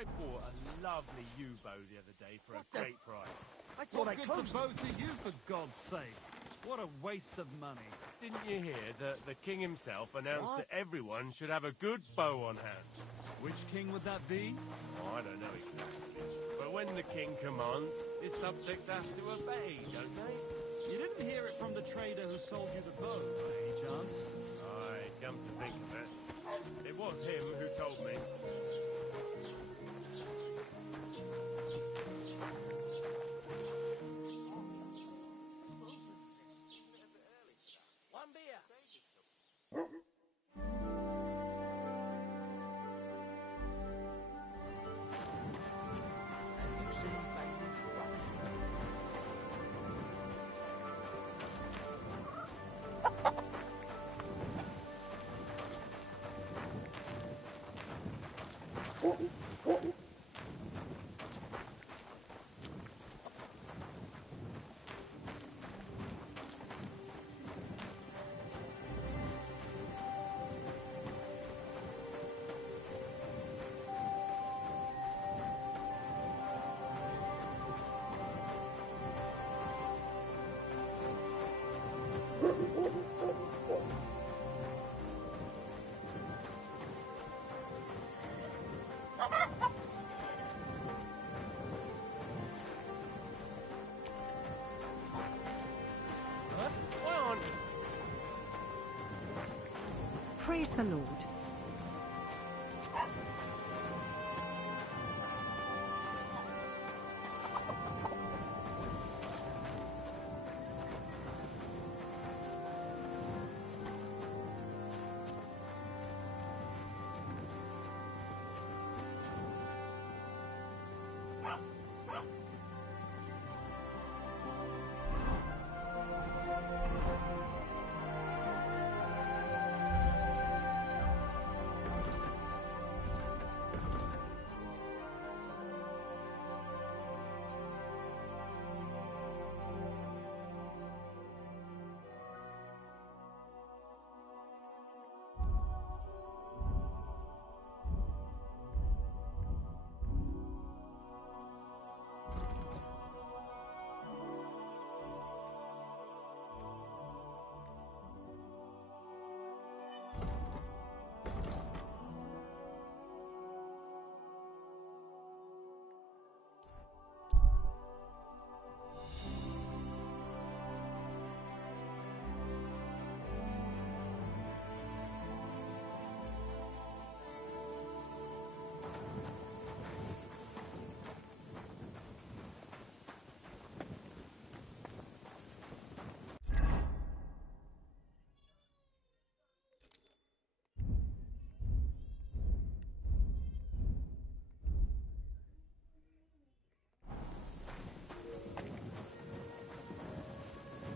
I bought a lovely U-bow the other day for a great price. I thought I closed the bow to you, for God's sake. What a waste of money. Didn't you hear that the king himself announced that everyone should have a good bow on hand? Which king would that be? Oh, I don't know exactly. But when the king commands, his subjects have to obey, don't they? You didn't hear it from the trader who sold you the bow, by any chance? Aye, come to think of it. It was him who told me. One beer. Have you seen Bailey's rubbish? Why aren't you? Praise the Lord.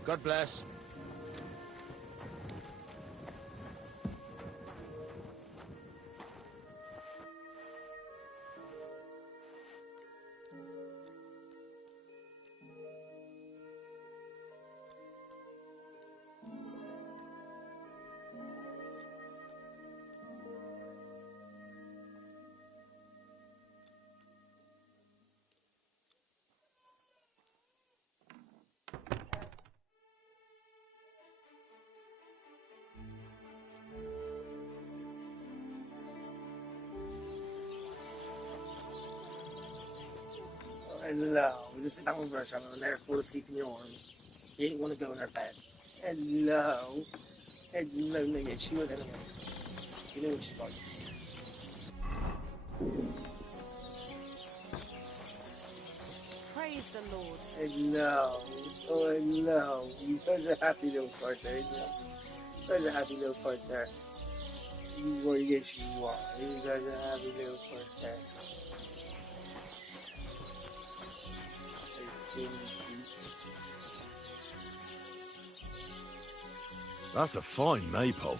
God bless. Hello, just sit down with her, I'm there full asleep in your arms. She didn't want to go in her bed. Hello. Hello, no, yeah, she was anyway. You know what she's like. Praise the Lord. Hello. Oh, hello. You're such a happy little part there, isn't it? Such a happy little part there. You are, yes, you are. You're such a happy little part there. That's a fine maypole.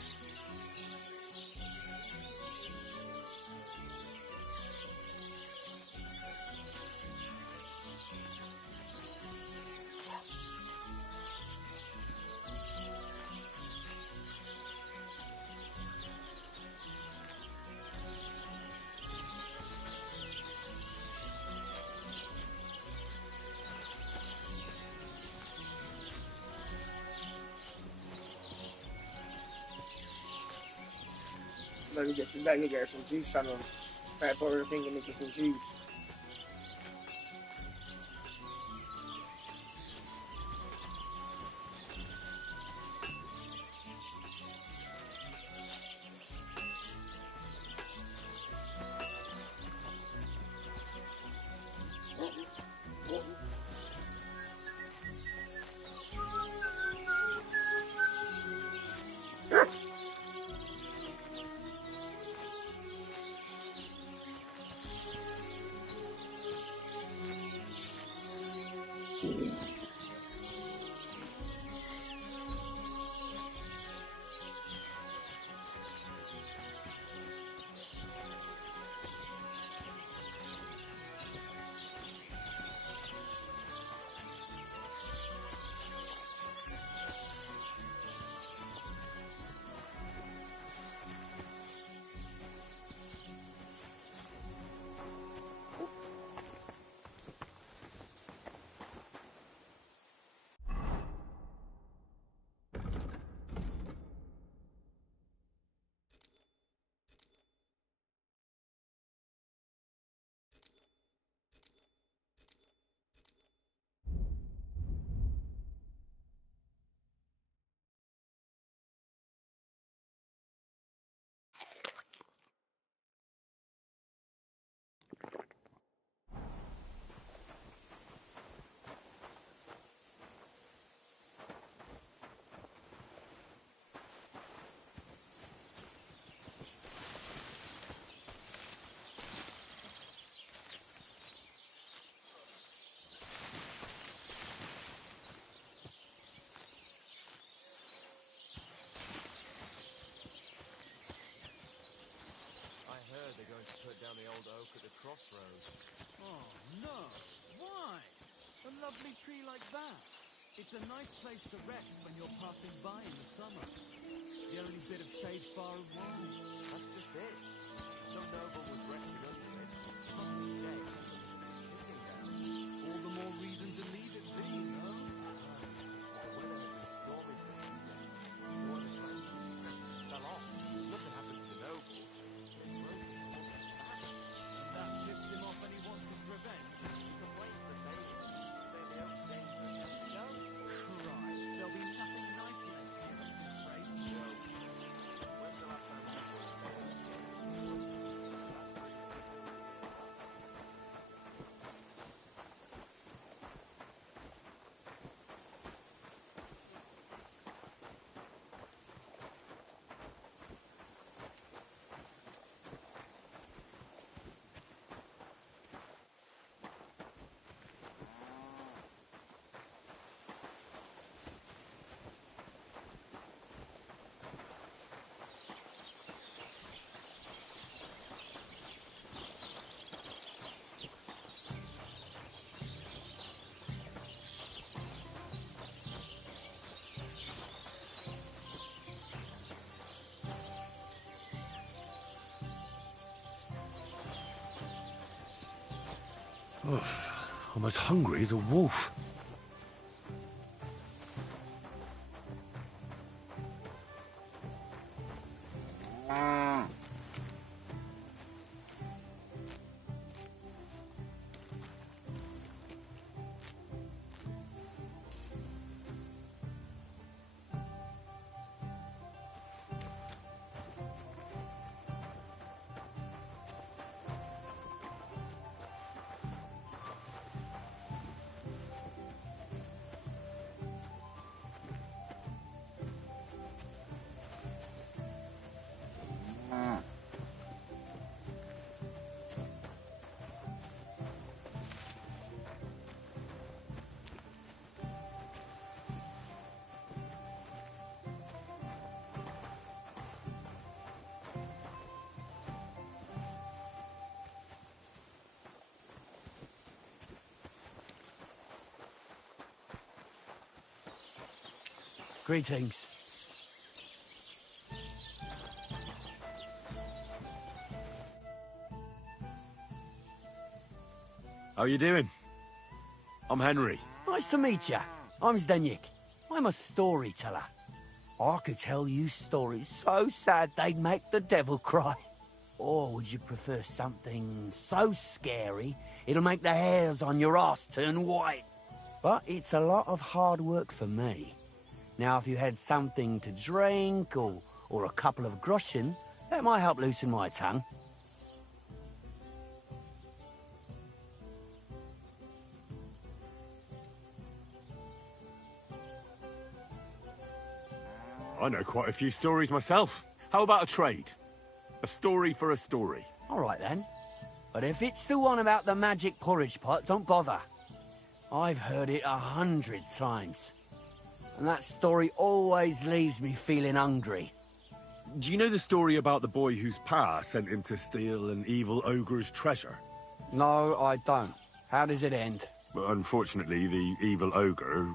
Let me get some juice on them. Try to put her finger and make some juice. going to put down the old oak at the crossroads. Oh, no. Why? A lovely tree like that. It's a nice place to rest when you're passing by in the summer. The only bit of shade far and wide. That's just it. Some noble was resting under it. Not the shade, but the sitting down. All the more reason to leave it be, no? The weather has been stormy for a few days. So when the branches fell off, nothing happened to the noble. It broke his horse's back. And that pissed him off and he wants his revenge. He complained to the bailiff, saying the oak's dangerous. No? Christ, there'll be nothing nice left here at this rate. No. When's the last time you saw the bailiff? I'm as hungry as a wolf. Greetings. How you doing? I'm Henry. Nice to meet you. I'm Zdeněk. I'm a storyteller. I could tell you stories so sad they'd make the devil cry. Or would you prefer something so scary it'll make the hairs on your ass turn white? But it's a lot of hard work for me. Now, if you had something to drink or a couple of groschen, that might help loosen my tongue. I know quite a few stories myself. How about a trade? A story for a story. All right, then. But if it's the one about the magic porridge pot, don't bother. I've heard it 100 times. And that story always leaves me feeling hungry. Do you know the story about the boy whose pa sent him to steal an evil ogre's treasure? No, I don't. How does it end? But unfortunately, the evil ogre,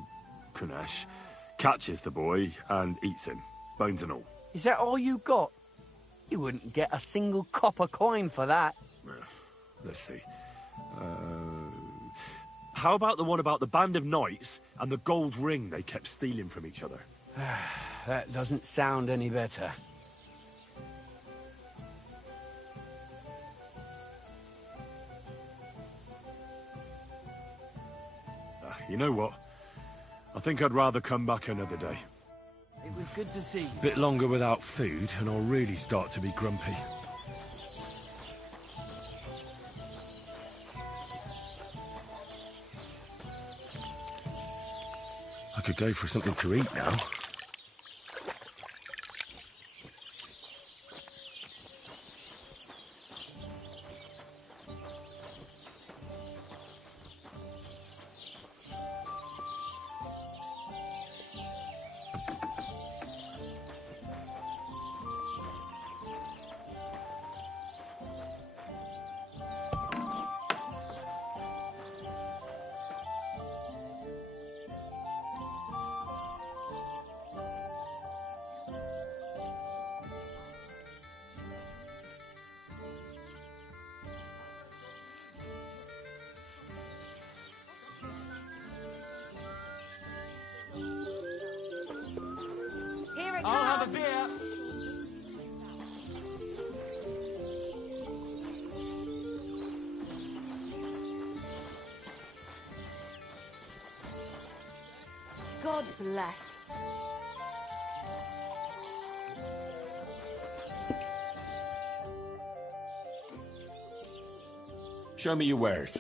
Kunesh, catches the boy and eats him, bones and all. Is that all you got? You wouldn't get a single copper coin for that. Let's see. How about the one about the band of knights and the gold ring they kept stealing from each other? That doesn't sound any better. You know what? I think I'd rather come back another day. It was good to see you. Bit longer without food, and I'll really start to be grumpy. I could go for something to eat now. beer. God bless. Show me your wares.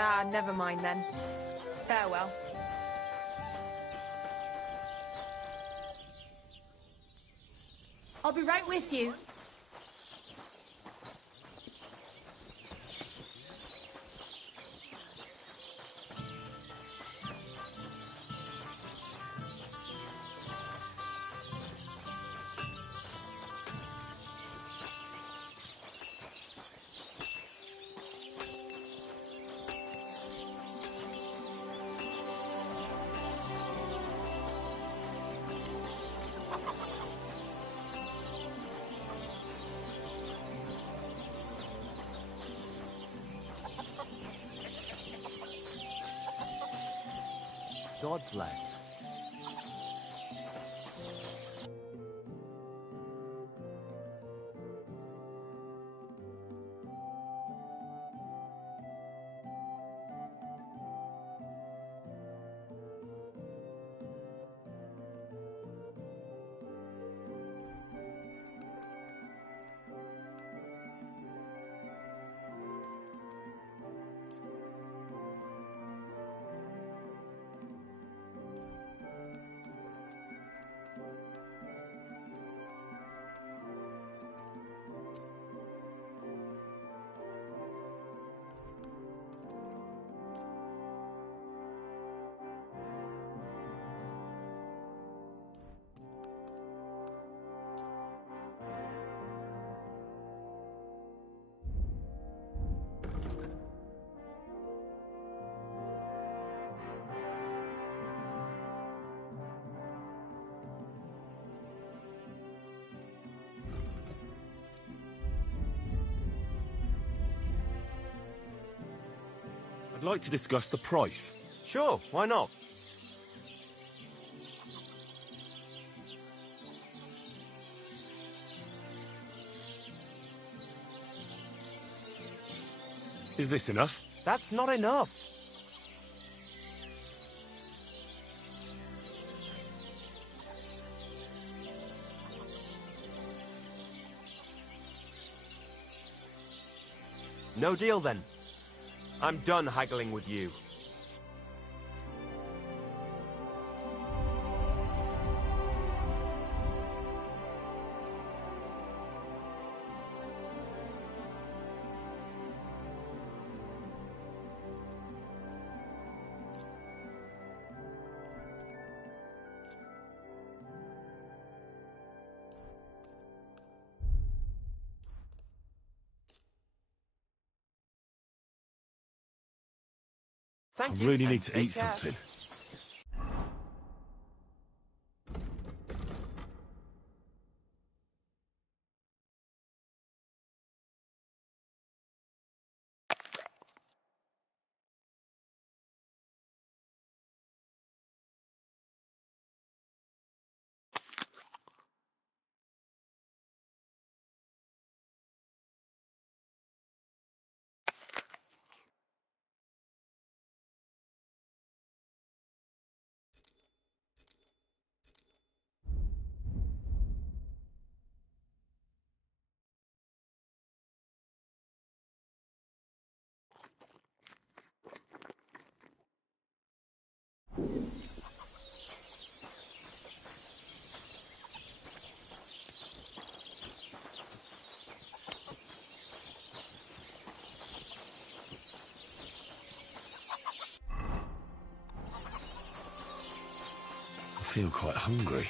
Ah, never mind then. Farewell. I'll be right with you. God bless. I'd like to discuss the price. Sure, why not? Is this enough? That's not enough. No deal then. I'm done haggling with you. I really need to eat something. feel quite hungry.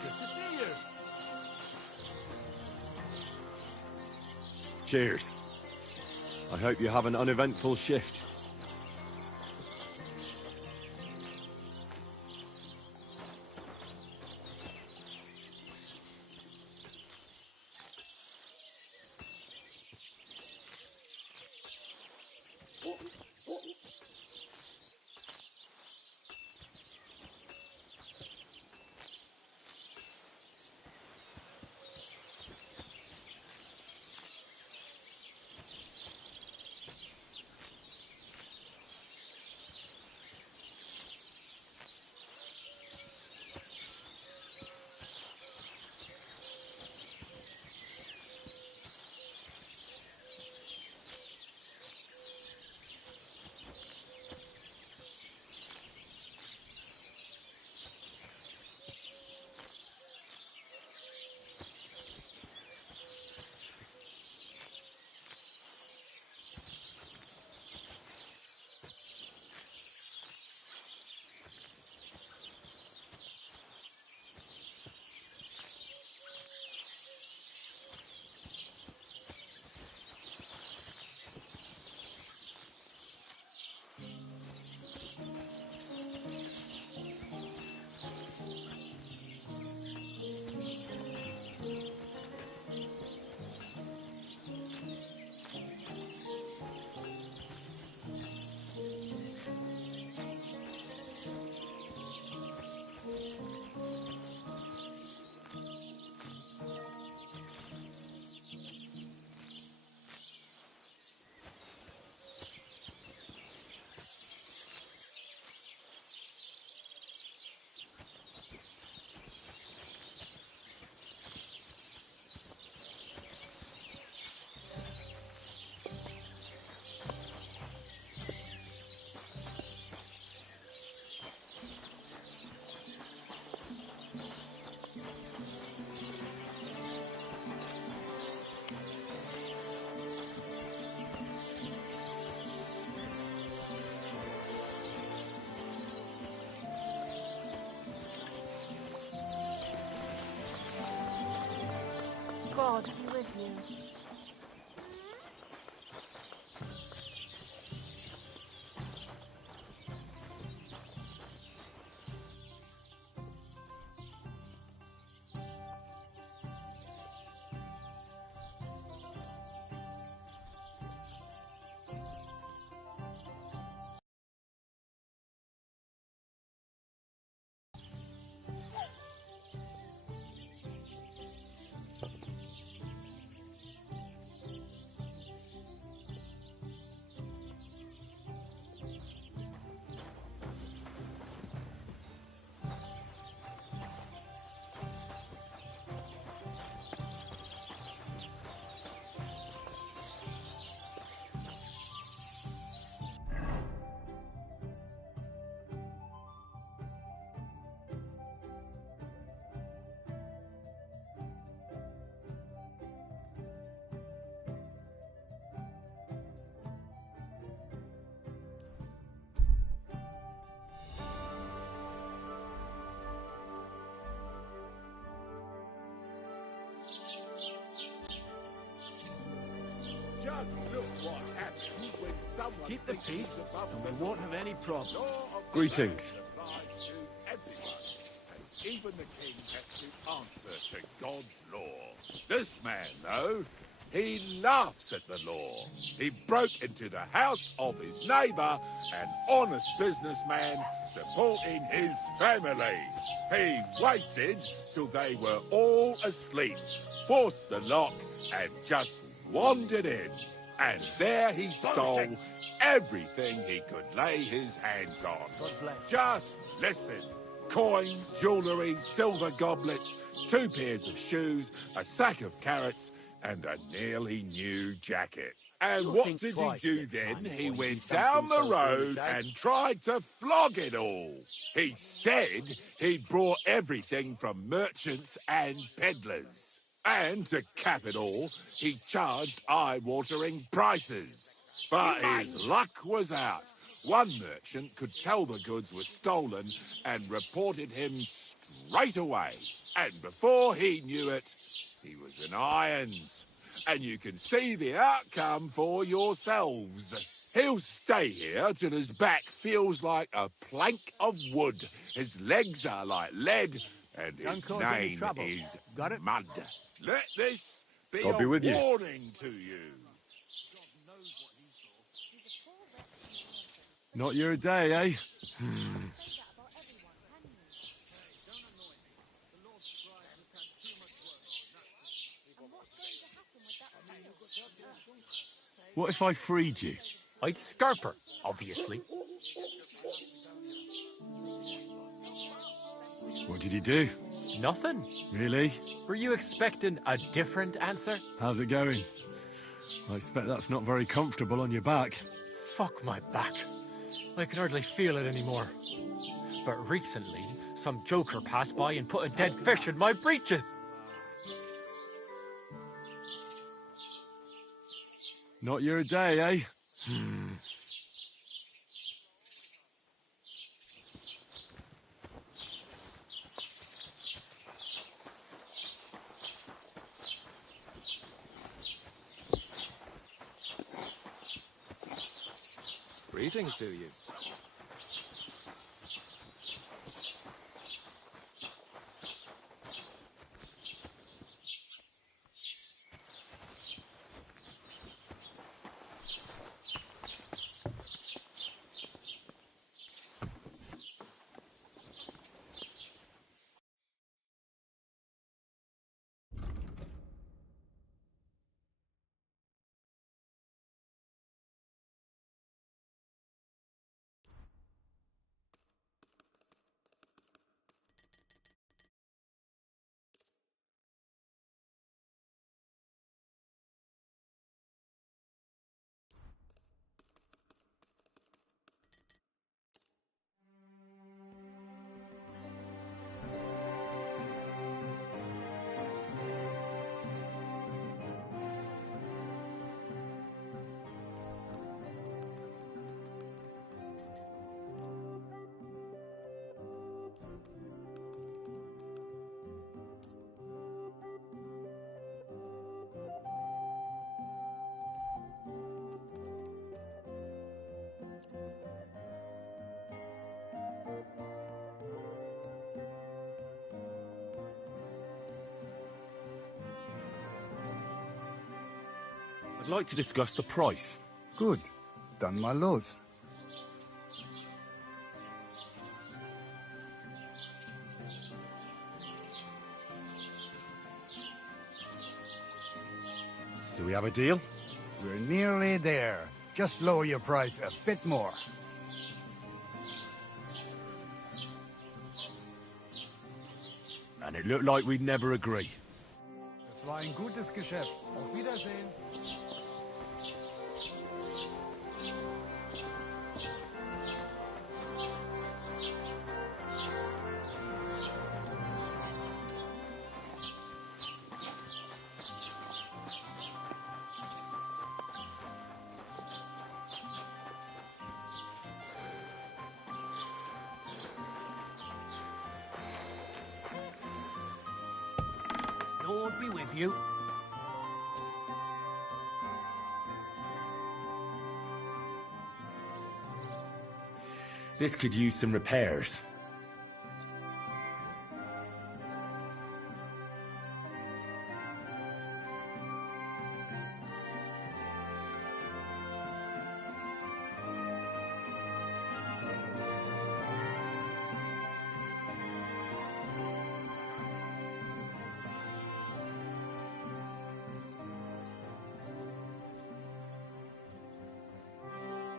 Good to see you. Cheers. I hope you have an uneventful shift. God be with you. Keep the peace, and we won't have any problems. Greetings. Even the king has to answer to God's law. This man, though, he laughs at the law. He broke into the house of his neighbour, an honest businessman supporting his family. He waited till they were all asleep, forced the lock, and just wandered in. And there he stole everything he could lay his hands on. God bless. Just listen. Coin, jewellery, silver goblets, 2 pairs of shoes, a sack of carrots, and a nearly new jacket. And You'll what think did he twice do next then? time He before you do went something down the so road foolish, eh? and tried to flog it all. He said he'd brought everything from merchants and peddlers. And to cap it all, he charged eye-watering prices. But his luck was out. One merchant could tell the goods were stolen and reported him straight away. And before he knew it, he was in irons. And you can see the outcome for yourselves. He'll stay here till his back feels like a plank of wood. His legs are like lead, and his Don't cause any name trouble. is Got it? Mud. Let this be God be a with you. warning to you. Not your day, eh? What if I freed you? I'd scarp her, obviously. What did you do? Nothing. Really? Were you expecting a different answer? How's it going? I expect that's not very comfortable on your back. Fuck my back. I can hardly feel it anymore. But recently, some joker passed by and put a dead fish in my breeches. Not your day, eh? Greetings to you. I'd like to discuss the price. Good. Done my laws. Do we have a deal? We're nearly there. Just lower your price a bit more. And it looked like we'd never agree. Das war ein gutes Geschäft. Auf Wiedersehen. Lord be with you. This could use some repairs.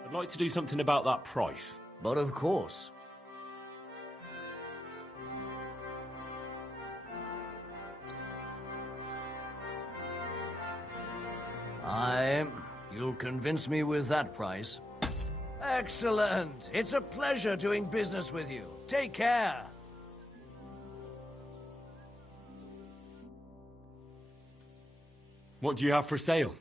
I'd like to do something about that price. But of course. You'll convince me with that price. Excellent! It's a pleasure doing business with you. Take care! What do you have for sale?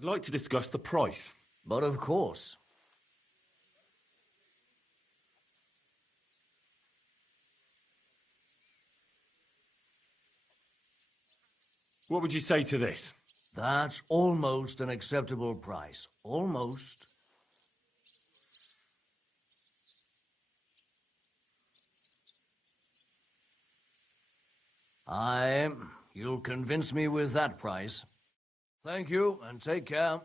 I'd like to discuss the price. But of course. What would you say to this? That's almost an acceptable price. Almost. You'll convince me with that price. Thank you, and take care.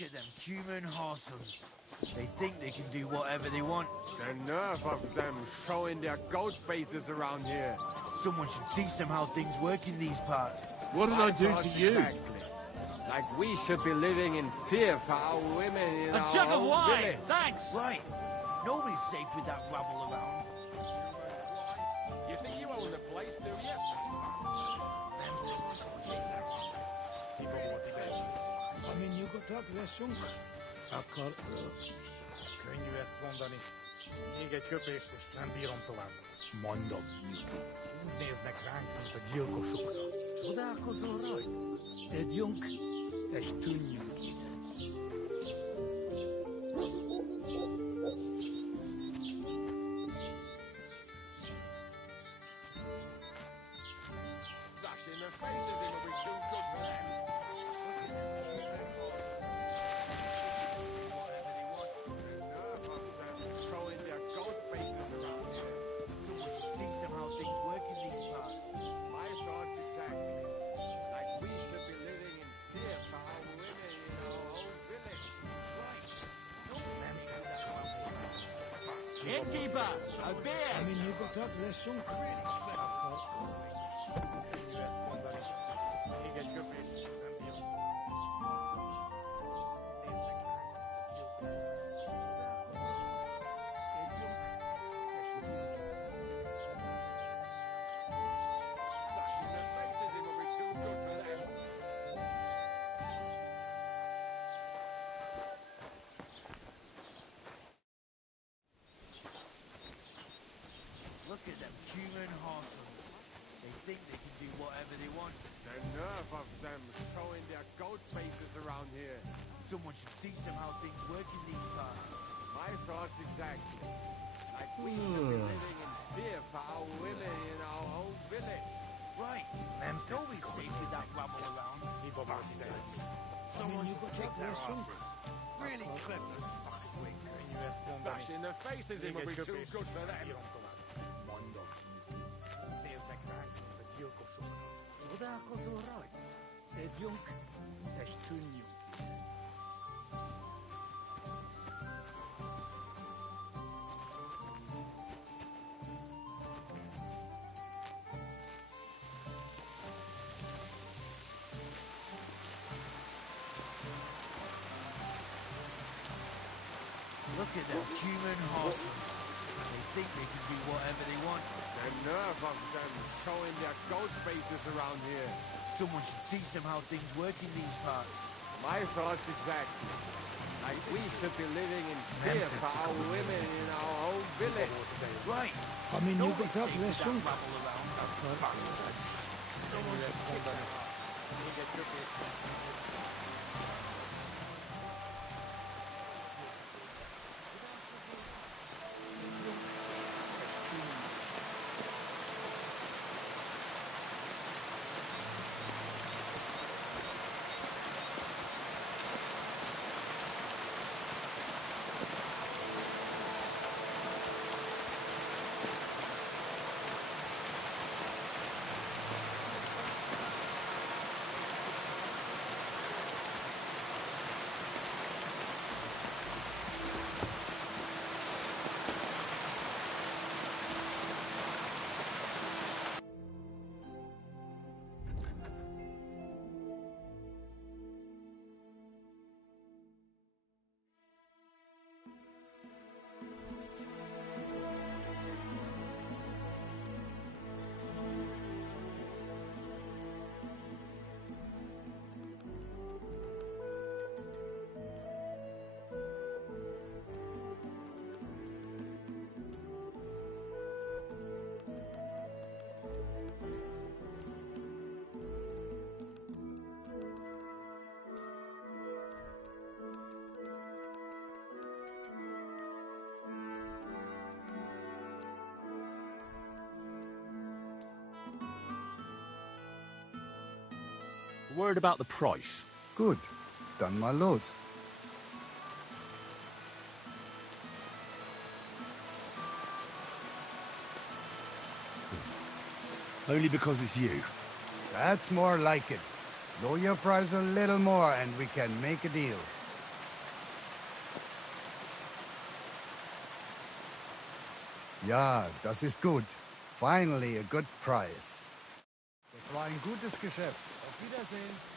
Look at them human horsons. They think they can do whatever they want. The nerve of them showing their goat faces around here. Someone should teach them how things work in these parts. What did I do thought to you? exactly. Like we should be living in fear for our women in A our jug of own wine! village. Thanks! Right. Nobody's safe with that rabble around. You think you own the place, do you? Amin nyugodtak leszünk? Akkor könnyű ezt mondani. Még egy köpést, és nem bírom tovább. Mondom. Úgy néznek ránk, mint a gyilkosokra. Csodálkozol rajtuk? Együnk, és tűnjünk ide. Dash in their faces, it'll be too good for them. Showing their goat faces around here. Someone should teach them how things work in these parts. My thoughts exactly. Like we should be living in fear for our women in our own village. Innkeeper! A beer! Amin nyugodtak leszünk? Akkor könnyű ezt mondani. Még egy köpést, és nem bírom tovább. Néznek ránk, mint a Dash in their faces, it'll be too good for them. Look at them human horsons. They think they can do whatever they want. The nerve of them showing their goat faces around here. Someone should teach them how things work in these parts. My thoughts exactly. Like we should be living in fear for our women in our own village. Right. Nem Nobody's tetszik, safe with that rabble around. hiba volt ez. Someone should nyugodtak take their leszünk? horses. Really clever. Könnyű ezt mondani. Dash in their faces, Még it'll egy be too köpést, good és for nem them. bírom tovább. Mondom. Néznek ránk, mint a gyilkosokra. Csodálkozol rajtuk? Együnk, és tűnjünk ide. Look at them human horsons. They think they can do whatever they want. The nerve of them showing their goat faces around here. Someone should teach them how things work in these parts. My thoughts exactly. Like we should be living in fear for our women in our own village. Right. Amin Nobody's nyugodtak safe with that leszünk? rabble around. Akkor könnyű ezt mondani. Még egy köpést, és nem bírom Word about the price. Good. Done my laws. Only because it's you. That's more like it. Lower your price a little more and we can make a deal. Ja, das ist gut. Finally a good price. Das war ein gutes Geschäft. Auf Wiedersehen.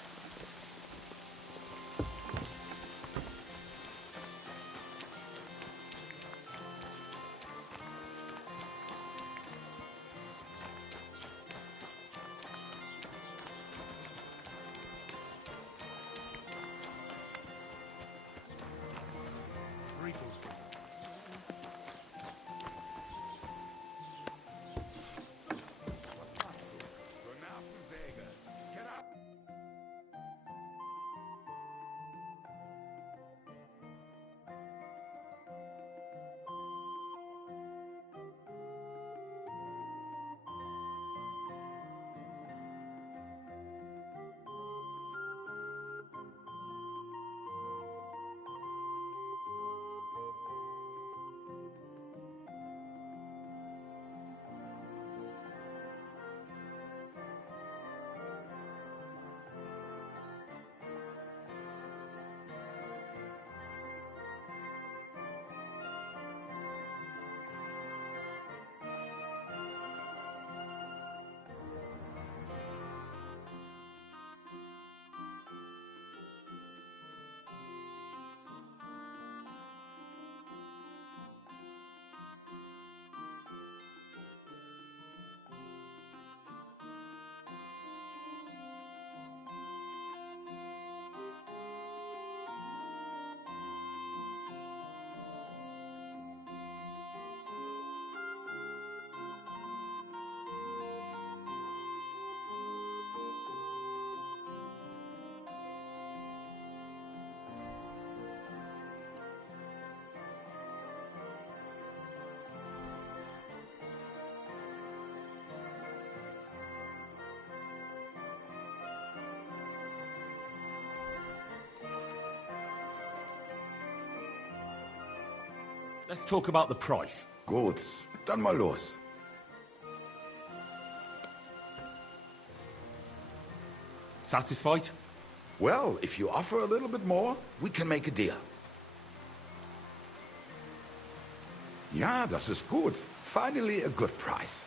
Let's talk about the price. Gut, dann mal los. Satisfied? Well, if you offer a little bit more, we can make a deal. Ja, das ist gut. Finally a good price.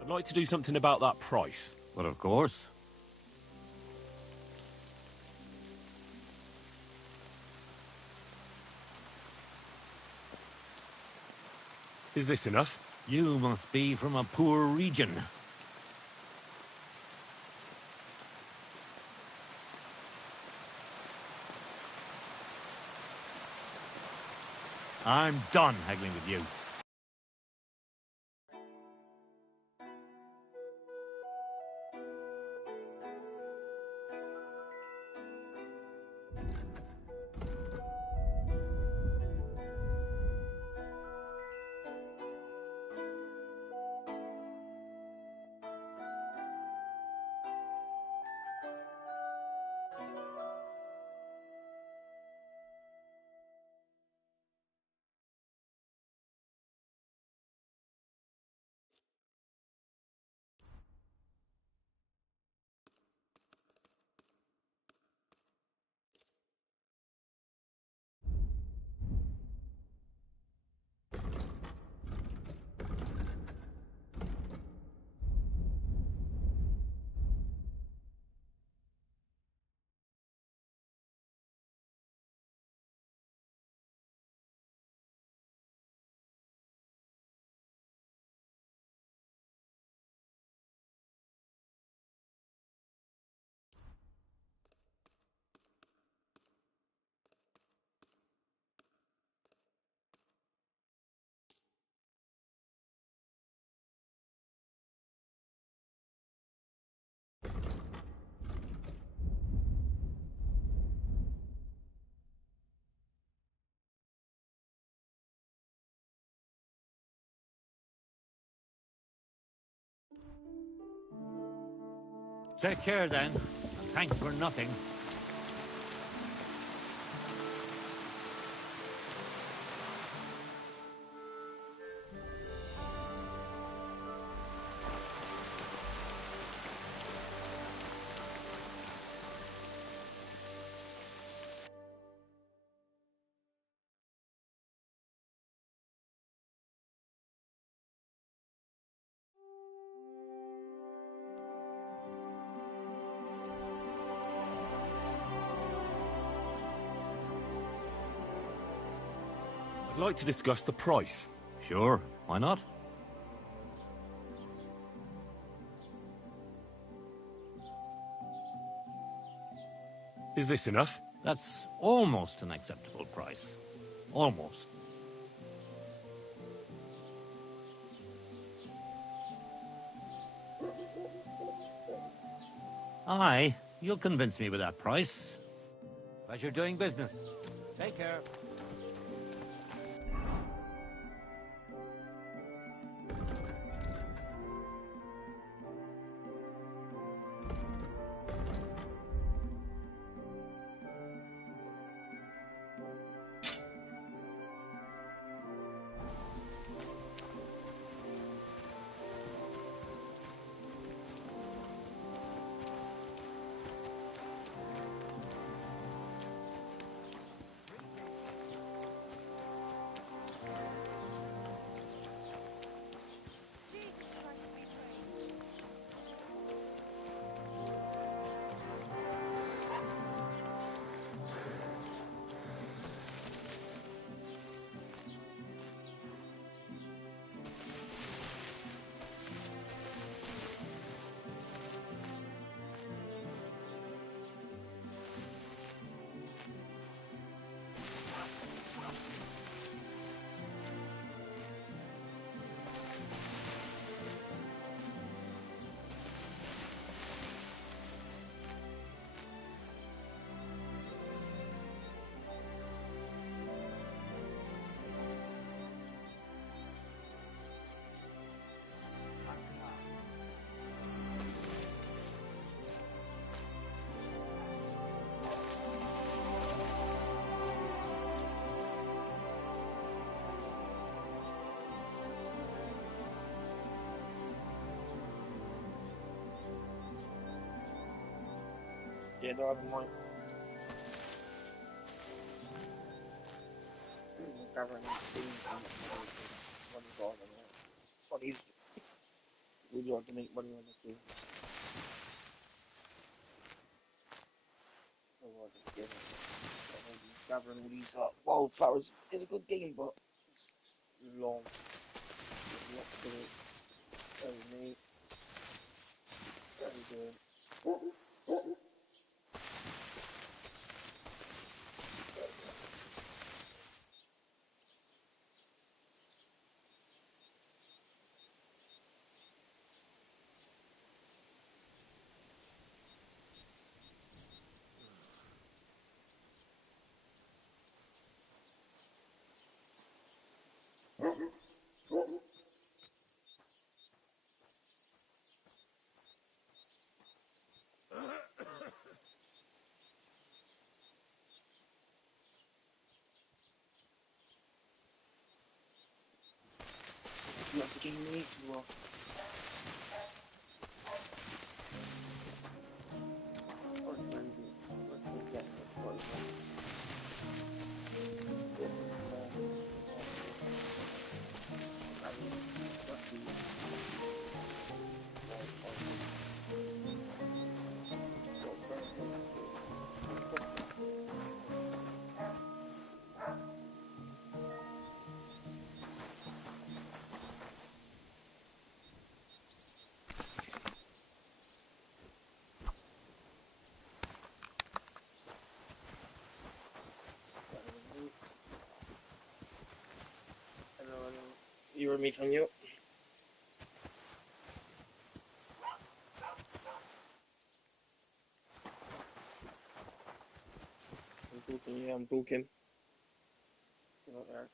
I'd like to do something about that price. But of course. Is this enough? You must be from a poor region. I'm done haggling with you. Take care then, and thanks for nothing. I'd like to discuss the price. Sure, why not? Is this enough? That's almost an acceptable price. Almost. Aye, you'll convince me with that price. Pleasure doing business. Take care. Yeah, no, I don't mind. Covering these things. What is all in there? What is it? really hard to make money on this game. So hard to get it. Gathering all these wildflowers is a good game, but it's long. There's a lot to it. Very neat. Very good. You have the game made to or maybe let's go get it. What is it? You heard me telling you? I'm talking, yeah, I'm talking. You're not there.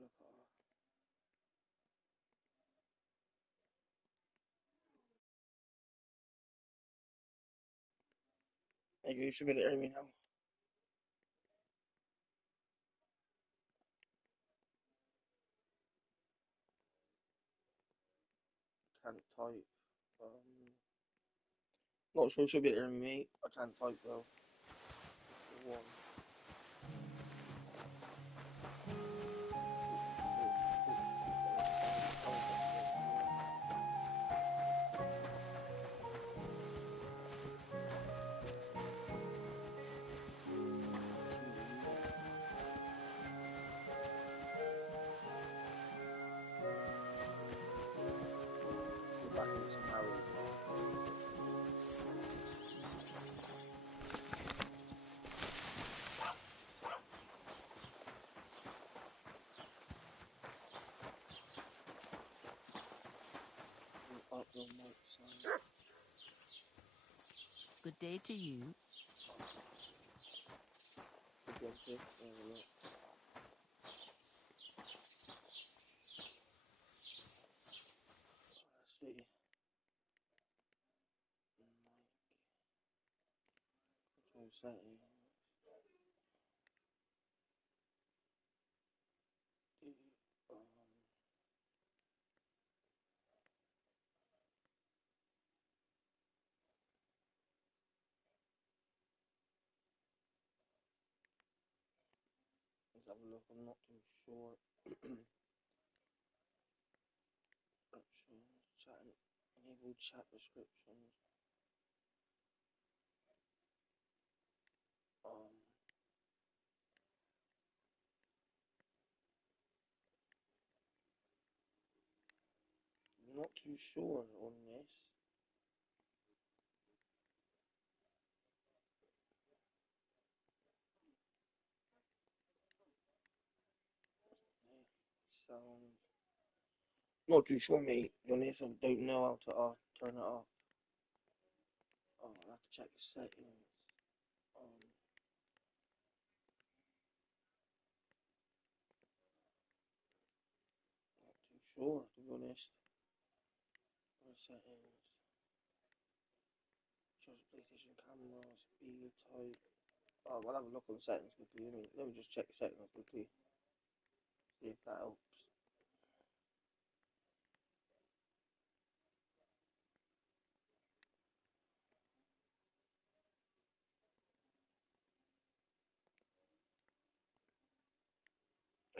Look at her. Hey, you should be able to hear me now. Can't type. Not sure she'll be able to hear me, mate. I can't type though. For one. Go back into some arrows. Up your mic sound. Good day to you. Again, this. There we go. Let's see. Control settings. Let's have a look. I'm not too sure. Descriptions, chat, enable chat descriptions. Not too sure on this. Sound. Not too sure, mate. On this, I don't know how to turn it off. Oh, I have to check the settings. Not too sure, to be honest. Settings. Shows PlayStation camera, speed, type. Oh, we'll have a look on the settings quickly. Let me just check the settings quickly. See if that helps.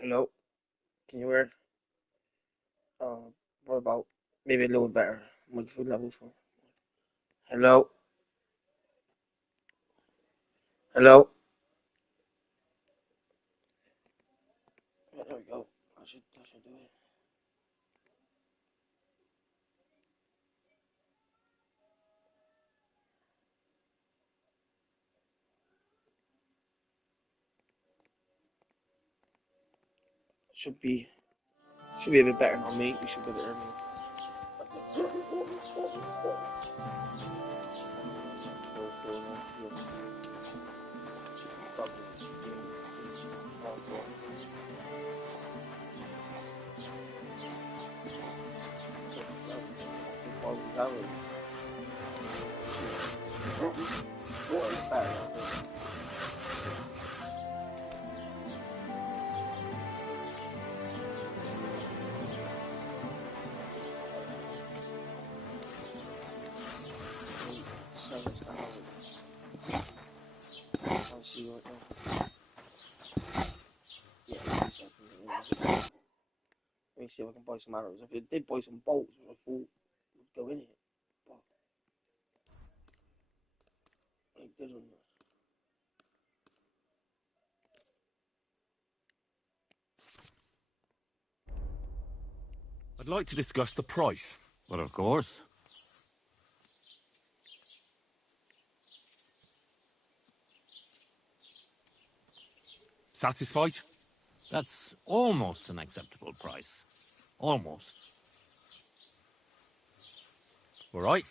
Hello? Can you hear? What about maybe a little better microphone level for? Hello? Hello? Yeah, there we go. I should do it. Should be a bit better now, mate. You should be able to hear me. Sure what's going on. Yeah. Probably game. Also, all these hours. Shit. It's better now, mate. Service hours. I see right now. Yeah, let me see if I can buy some arrows. If it did buy some bolts, which I thought would go in it, but it didn't. I'd like to discuss the price. Well, of course. Satisfied? That's almost an acceptable price. Almost. All right.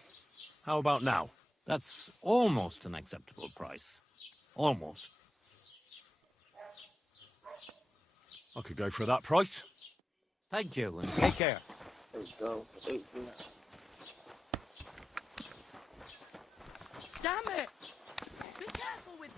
How about now? That's almost an acceptable price. Almost. I could go for that price. Thank you, and take care. There we go. Damn it! Be careful with...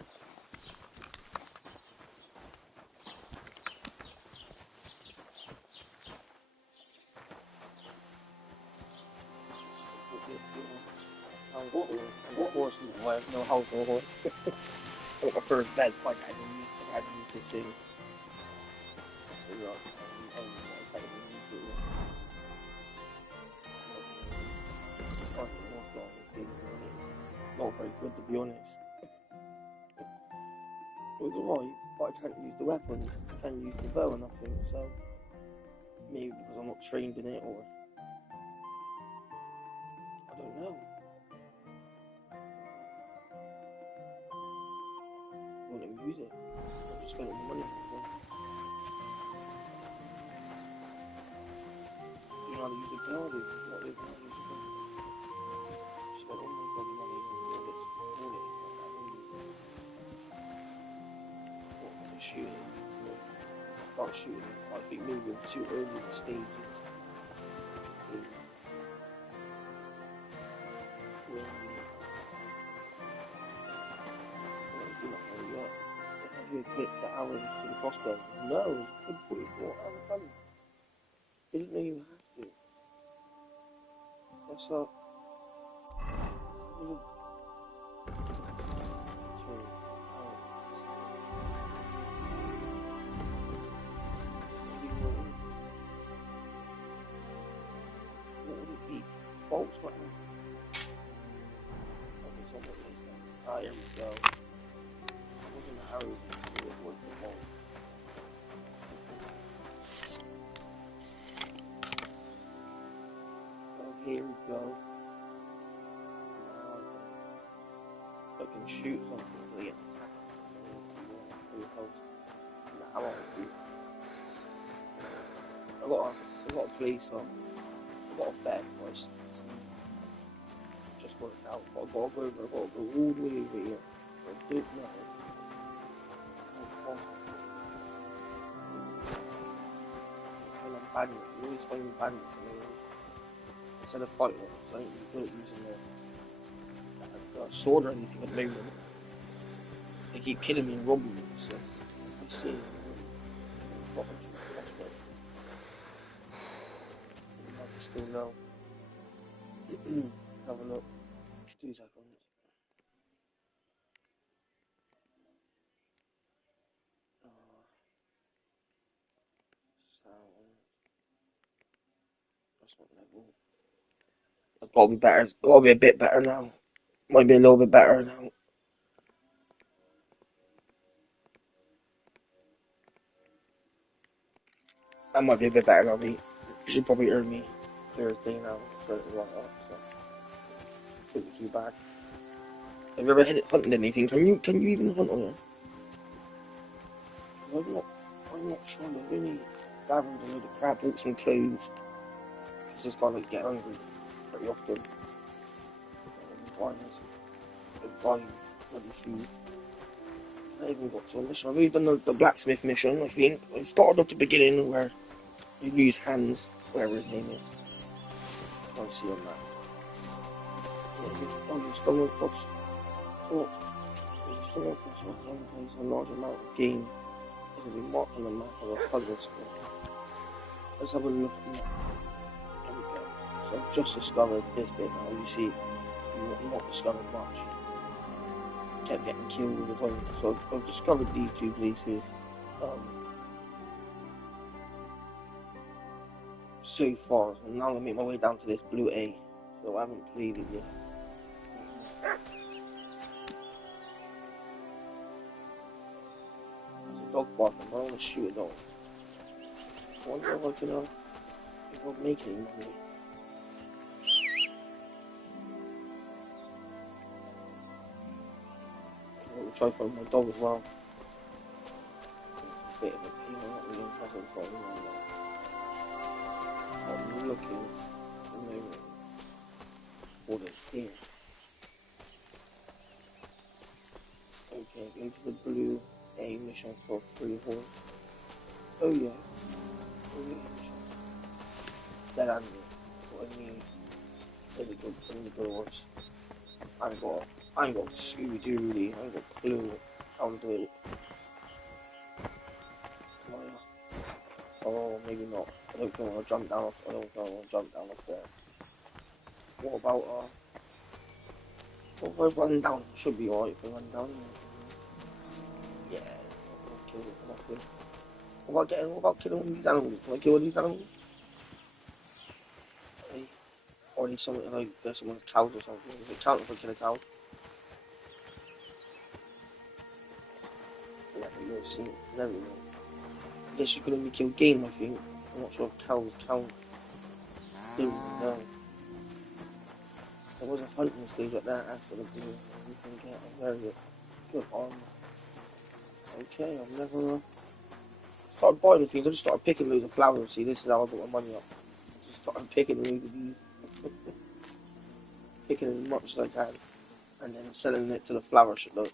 Horse is why I have no house or horse. I got my first bed, but I didn't use this thing. So, I can't even use it yet. Not very good, to be honest. It was alright, but I can't use the weapons. I can't use the bow or nothing, so maybe because I'm not trained in it, or I don't know. I won't even use it. I'll just spend all my money on it. Do you know how to use the gun? Do you know how to use the gun? Spend all my bloody money on all this. Shooting. Start shooting. I think maybe I'm too early in the stages. Have you equipped the arrows to the crossbow? No, you could put it for arrow. Didn't know you have to. What's up? What would it be? Bolts, what? Ah, here we go. It wasn't the arrows, it was the bolt. Oh, here we go. Now I can shoot something to get an attack. Now I want to do. I got a place on. I got a bed, but it's just worked out. But I got to go all the way over here. I don't know. Bandits. You always find bandits instead of fighting them. So I ain't good at using a sword or anything at the moment. They keep killing me and robbing me, so I see. I still know. Have a look. 2 seconds. It's got to be better. It's got to be a bit better now. Might be a little bit better now. That might be a bit better now, mate. You should probably earn me Thursday now. So it's right up, so shouldn't be too bad. Have you ever hunted anything? Can you even hunt on it? I'm not sure. I've only gathered a load of crab, bought some clothes. Because just kind of get hungry pretty often. Buying bloody food. I even got to a mission. I've already done the blacksmith mission, I think. I started at the beginning where you use hands, whatever his name is. Can't see on that. Yeah, you stumble across. Oh, you stumble across one place a large amount of game. It'll be marked on the map of a puzzle square. Let's have a look at that. There we go. So I've just discovered this bit now. You see, I've not discovered much. Kept getting killed all the time. So I've discovered these two places. So far, so now I'm gonna make my way down to this blue A. So I haven't played it yet. There's a dog barking, but I don't want to shoot a dog. I wonder if I can if I make any money. I'll try for my dog as well. It's a bit of a pain, I'm not really interested in following him. I'm looking for it here. Okay, go to the blue A mission for free horse. Oh yeah. That animal. What I mean. Really good horse. I ain't got Scooby-Doo really. I ain't got a clue how to do it. Oh, maybe not. I don't think I'll jump down. I don't think I'll jump down up there. What about what if I run down? Should be alright if I run down. Yeah, I'll kill it. What about killing these animals? Can I kill these animals? Or need someone like there's someone's cows or something. Does it count if I kill a cow? Yeah, but you've seen it. Never know. I guess you could only kill game, I think. I'm not sure if cows count. Didn't know. There was a hunting stage at that after the blue. You can get a very good armor. Okay, I've never started buying things. I just started picking loads of flowers. See, this is how I got my money up. I just started picking loads of these. Picking as much as I can. And then selling it to the flower shop. Look.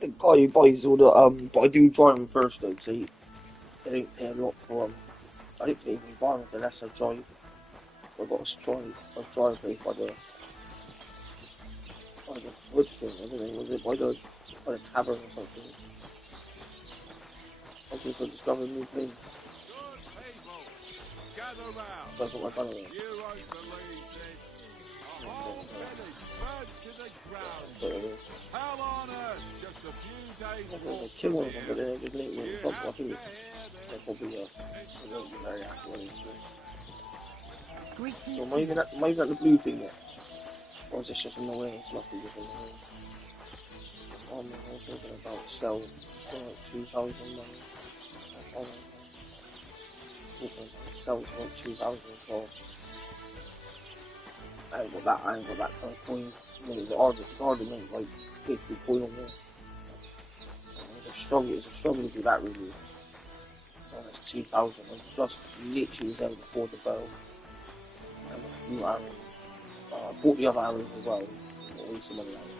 The guy who buys all the, but I do dry them first though, see. They don't pay a lot for them. I don't think they can buy them unless I dry. I've got a dry place by the wood thing, I don't know, was it by the tavern or something? Okay, so discovering new things. So I got my gun away. Hell on earth, just a few days more. Kill one of them, but then just make me in trouble. I think they're probably I won't be very happy when it's Greetings. am I even at the blue thing yet? Or is this just on the way? It's not just on the way. I was thinking about sell for like 2,000 money. Sell for like 2,000 as well. I ain't got that kind of coin. I mean, it's hard to make like 50 coin on there. It's a struggle to do that really. That's 2,000. I just literally was able to afford the bow. And a few arrows. I bought the other arrows as well. At least some other arrows.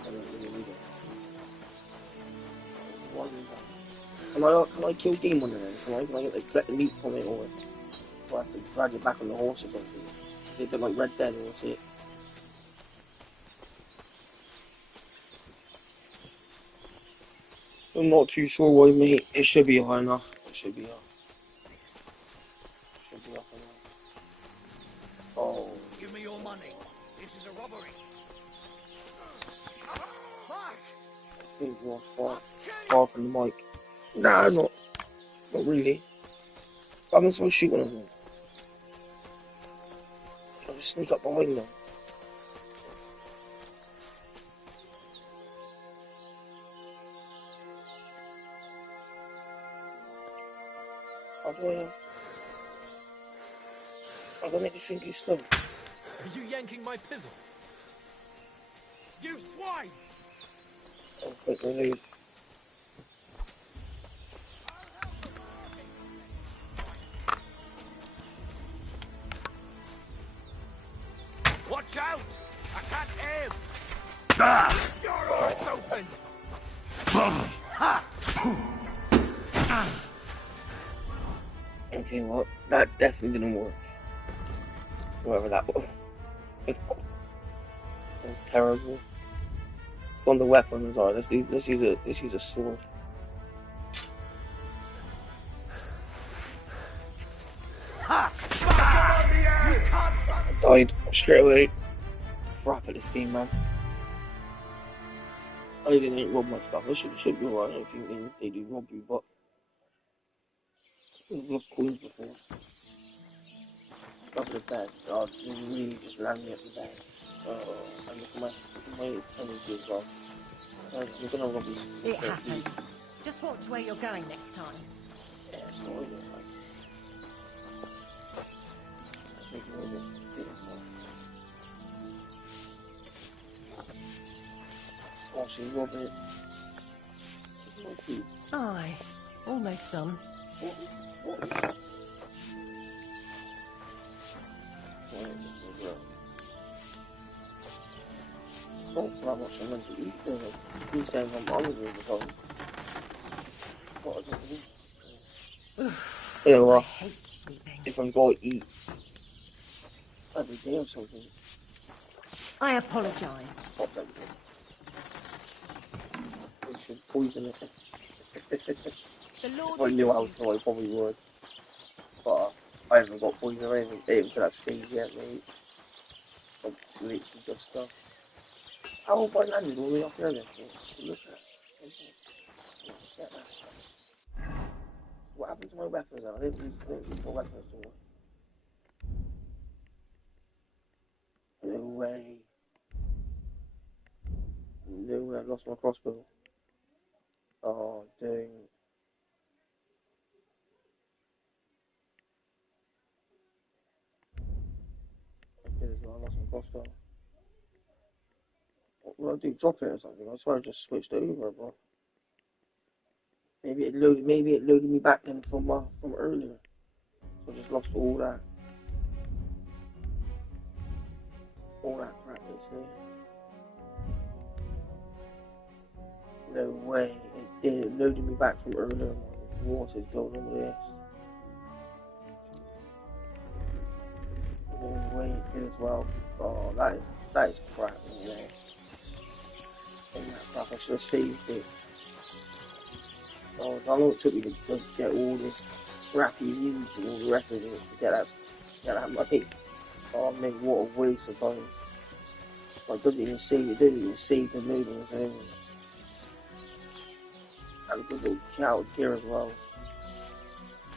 I don't really need it. Why is that? Can I kill game on it then? Can I get collect the meat from it, or do I have to drag it back on the horse or something? Is it a bit like Red Dead, or is it? I'm not too sure why, mate. It should be high enough. It should be up. Should be up enough. Oh. Give me your money. This is a robbery. I think you're far from the mic. Nah, not really. I'm just gonna shoot one of them. just sneak up behind them. How do I don't make a single stone. Are you yanking my pizzle? You swine! Oh, quick reload. Watch out! I can't aim! Ah! Your eyes open! Okay, well, that definitely didn't work. Whoever that was. That was terrible. Let's go on the weapons. Alright, let's use a sword. I died straight away. Crap at this game, man. I didn't rob my stuff. I should be alright. I don't think they do rob you, but I've lost coins before. Stuff at the bed. Oh, they really just land me at the bed. And look at my energy as well. You're gonna rob these. It happens. Just watch where you're going next time. Yeah, it's not really like. I think you're just oh, she robbed it. Aye, almost done. Don't so much I'm meant to eat though. He's saying I'm hungry all the time. What I don't eat. You know what? If I'm going to eat every day or something. I apologise. What's everything? I should poison it. If I knew how to, I probably would. But I haven't got poison or anything to that stage yet, mate. I'm literally just stuff. How have I landed all the way up here then? Look at that. What happened to my weapons now? I didn't use my weapons, do I? No way. No way, I lost my crossbow. Oh, dang. I did as well, I lost my crossbow. What would I do? Drop it or something? I swear I just switched over, but maybe it loaded me back then from earlier. So I just lost all that basically. No way, it did. It loaded me back from earlier. What is going on with this? No way, it did as well. Oh, that is crap, isn't it? And that crap, I should have saved it. Oh, how long it took me to get all this crappy news and all the rest of it to get that money. Oh man, what a waste of time. Like, it didn't even save the load on its own. And a good little cow gear as well.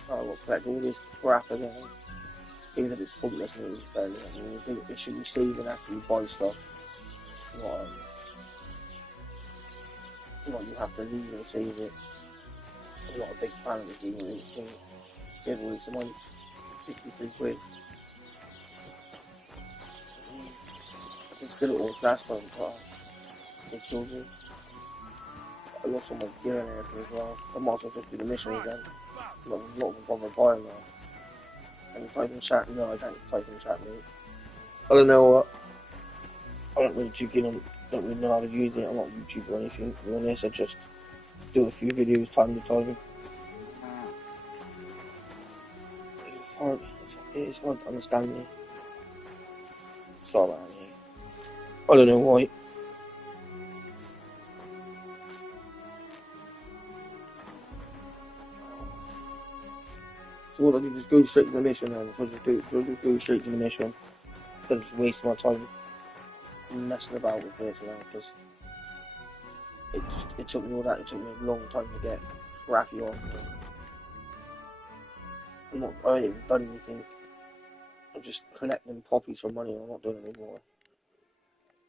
Oh, I'll collect all this crap again. Things that it's pointless maybe fairly. I mean, it should be saving after you buy stuff. Not you have to leave and save it. I'm not a big fan of the game. It's gave away some money. 63 quid. I can still it was last time, but they killed me. I lost all my gear and everything as well. I might as well just do the mission again. I'm not going to bother buying that. And type in chat, no, I can't type in chat, mate. I don't know what. I don't really know how to use it. I'm not a YouTuber or anything. To be honest, I just do a few videos time to time. It's hard to understand me. Sorry about it. I don't know why. So what I do, just go straight to the mission then. So just go straight to the mission. Instead of just wasting my time messing about with this, because it took me all that. It took me a long time to get crappy on. I haven't even done anything. I'm just collecting poppies for money. I'm not doing it anymore.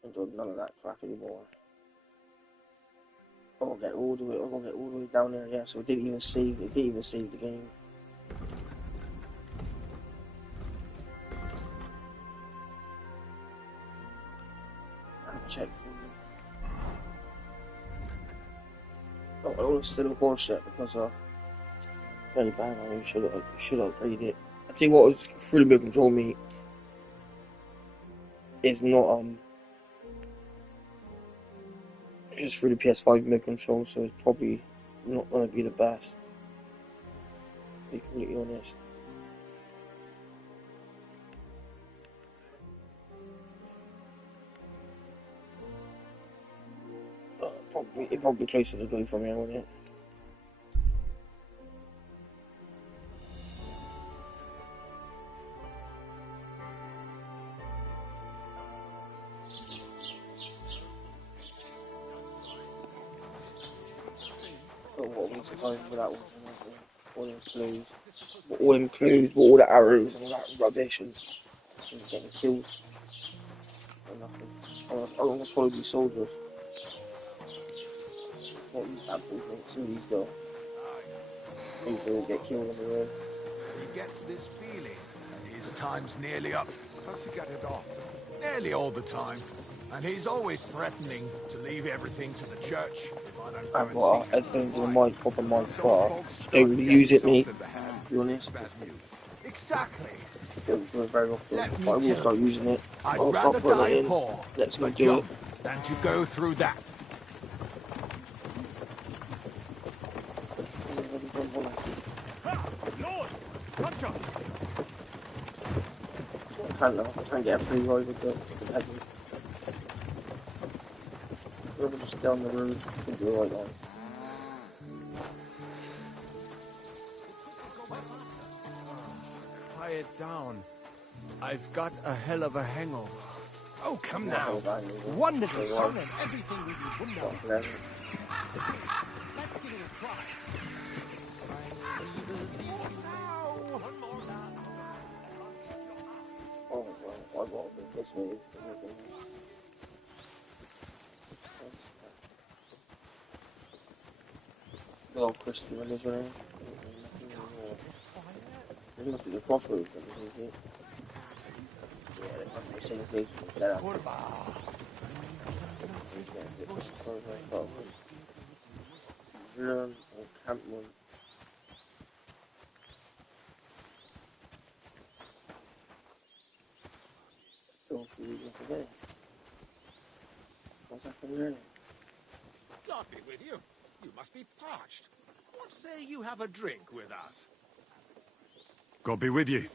I'm doing none of that crap anymore. I'm gonna get all the way. I'm gonna get all the way down there. Yeah, so it didn't even save. It didn't even save the game. Check. Oh, I don't want to sit a horse yet because very bad. I should have played it. I think what was fully remote control me is not it's through the PS5 remote control, so it's probably not gonna be the best. To be completely honest. It probably closer to going from here, wouldn't it? Oh, what was the time for that one? All them clues. All them clues, all the arrows and all that rubbish and getting killed. Or nothing. I'm gonna follow these soldiers. What these bad boys, mate. Some of these go. These will get killed on the road. He gets this feeling that his time's nearly up. Plus you get it off. Nearly all the time. And he's always threatening to leave everything to the church if I don't I've go got and see headphones in the mic, proper mic, some but folks just don't start really getting use it, mate. something to have. To be honest. Bad news. Exactly. Don't do it very often. Let But me I will tell start you, using it. I'd I'll rather start putting die it in. poor Let's but not do it. young than to go through that. I can't get a free ride with the peasant. We'll just down the road. Should be alright on. Quiet down. I've got a hell of a hangover. Oh, come now. One little song and everything will be wonderful. Let's give it a try. Oh, well, I got this move. Little Christian religion. It must be the crossroads. Yeah, they must be the same place. Learn or camp one. Don't believe it today. What's happening there? God be with you. You must be parched. What say you have a drink with us? God be with you.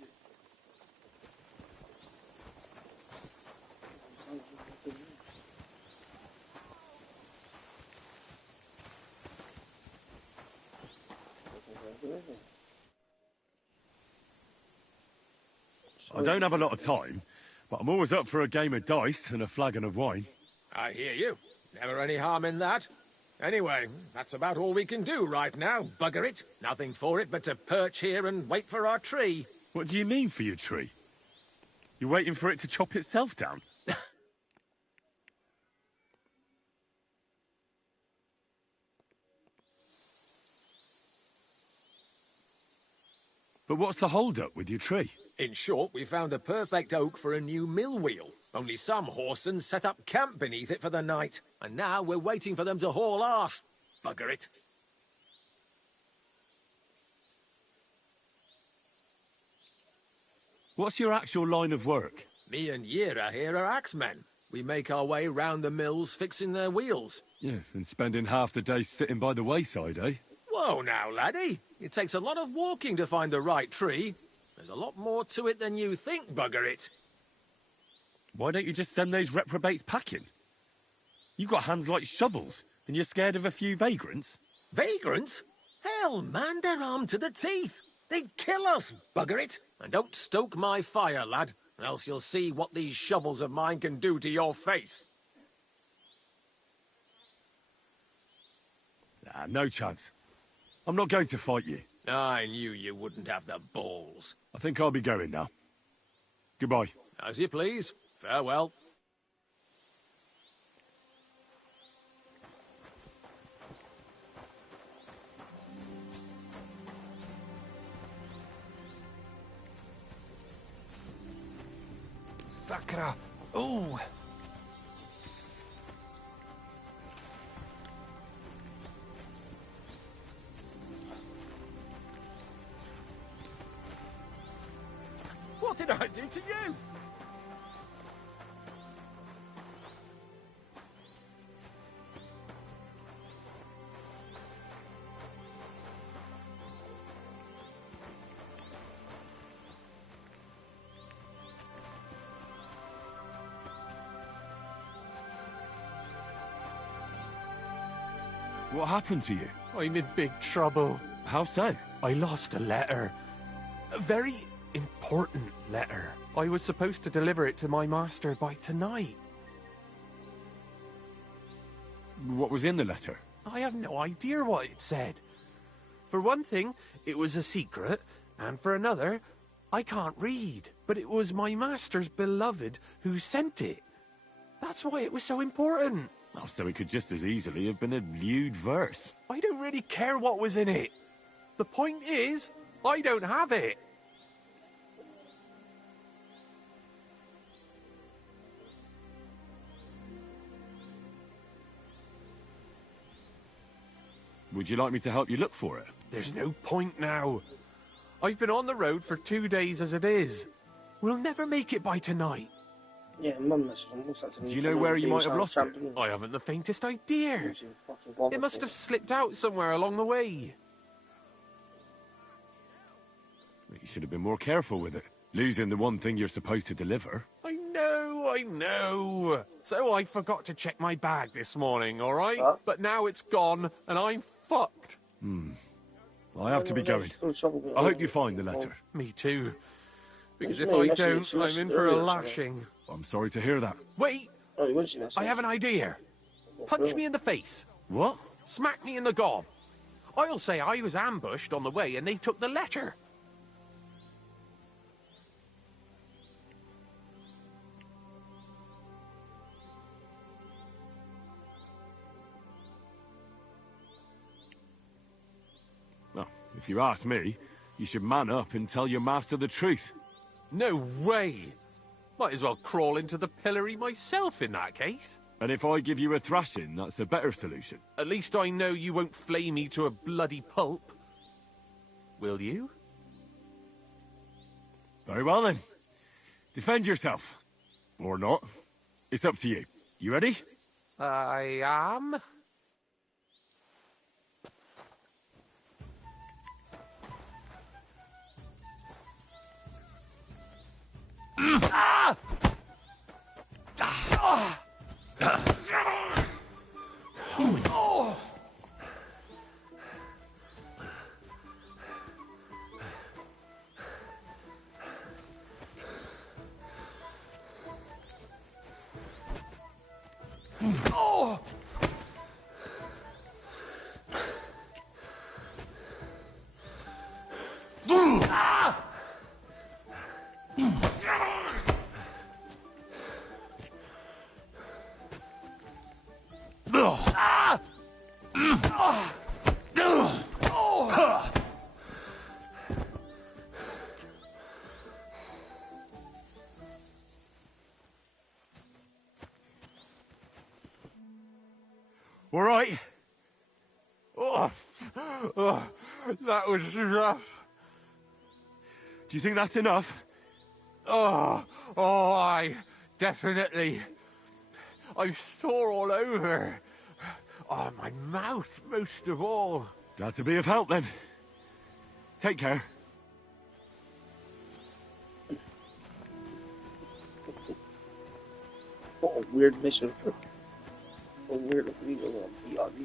I don't have a lot of time, but I'm always up for a game of dice and a flagon of wine. I hear you. Never any harm in that. Anyway, that's about all we can do right now. Bugger it. Nothing for it but to perch here and wait for our tree. What do you mean for your tree? You're waiting for it to chop itself down? But what's the hold-up with your tree? In short, we found a perfect oak for a new mill wheel. Only some horsens set up camp beneath it for the night. And now we're waiting for them to haul arse. Bugger it. What's your actual line of work? Me and Yera here are axemen. We make our way round the mills fixing their wheels. Yeah, and spending half the day sitting by the wayside, eh? Whoa now, laddie. It takes a lot of walking to find the right tree. There's a lot more to it than you think, bugger it. Why don't you just send those reprobates packing? You've got hands like shovels, and you're scared of a few vagrants? Vagrants? Hell, man, they're armed to the teeth. They'd kill us, bugger it. And don't stoke my fire, lad, else you'll see what these shovels of mine can do to your face. Nah, no chance. I'm not going to fight you. I knew you wouldn't have the balls. I think I'll be going now. Goodbye. As you please. Farewell. Sakra. Oh. What did I do to you? What happened to you? I'm in big trouble. How so? I lost a letter. A very important letter. I was supposed to deliver it to my master by tonight. What was in the letter? I have no idea what it said. For one thing, it was a secret, and for another, I can't read. But it was my master's beloved who sent it. That's why it was so important. Oh, so it could just as easily have been a lewd verse. I don't really care what was in it. The point is, I don't have it. Would you like me to help you look for it? There's no point now. I've been on the road for 2 days as it is. We'll never make it by tonight. Yeah, Mum messaged him. What's that to me? Do you know where you might have lost it? I haven't the faintest idea. It must have slipped out somewhere along the way. You should have been more careful with it. Losing the one thing you're supposed to deliver. I know. So I forgot to check my bag this morning, all right? Huh? But now it's gone, and I'm fucked. I have to be going. I hope you find the letter. Me too. Because What's if the I name? don't, Message I'm in for a earlier, lashing. I'm sorry to hear that. Wait, Oh, when she messaged? I have an idea. Punch me in the face. What? Smack me in the gob. I'll say I was ambushed on the way and they took the letter. Well, if you ask me, you should man up and tell your master the truth. No way. Might as well crawl into the pillory myself in that case. And if I give you a thrashing, that's a better solution. At least I know you won't flay me to a bloody pulp. Will you? Very well then. Defend yourself. Or not. It's up to you. You ready? I am. All right. That was rough. Do you think that's enough? I definitely. I'm sore all over. Oh, my mouth most of all. Glad to be of help then. Take care. What a weird mission. A weird mission. Will you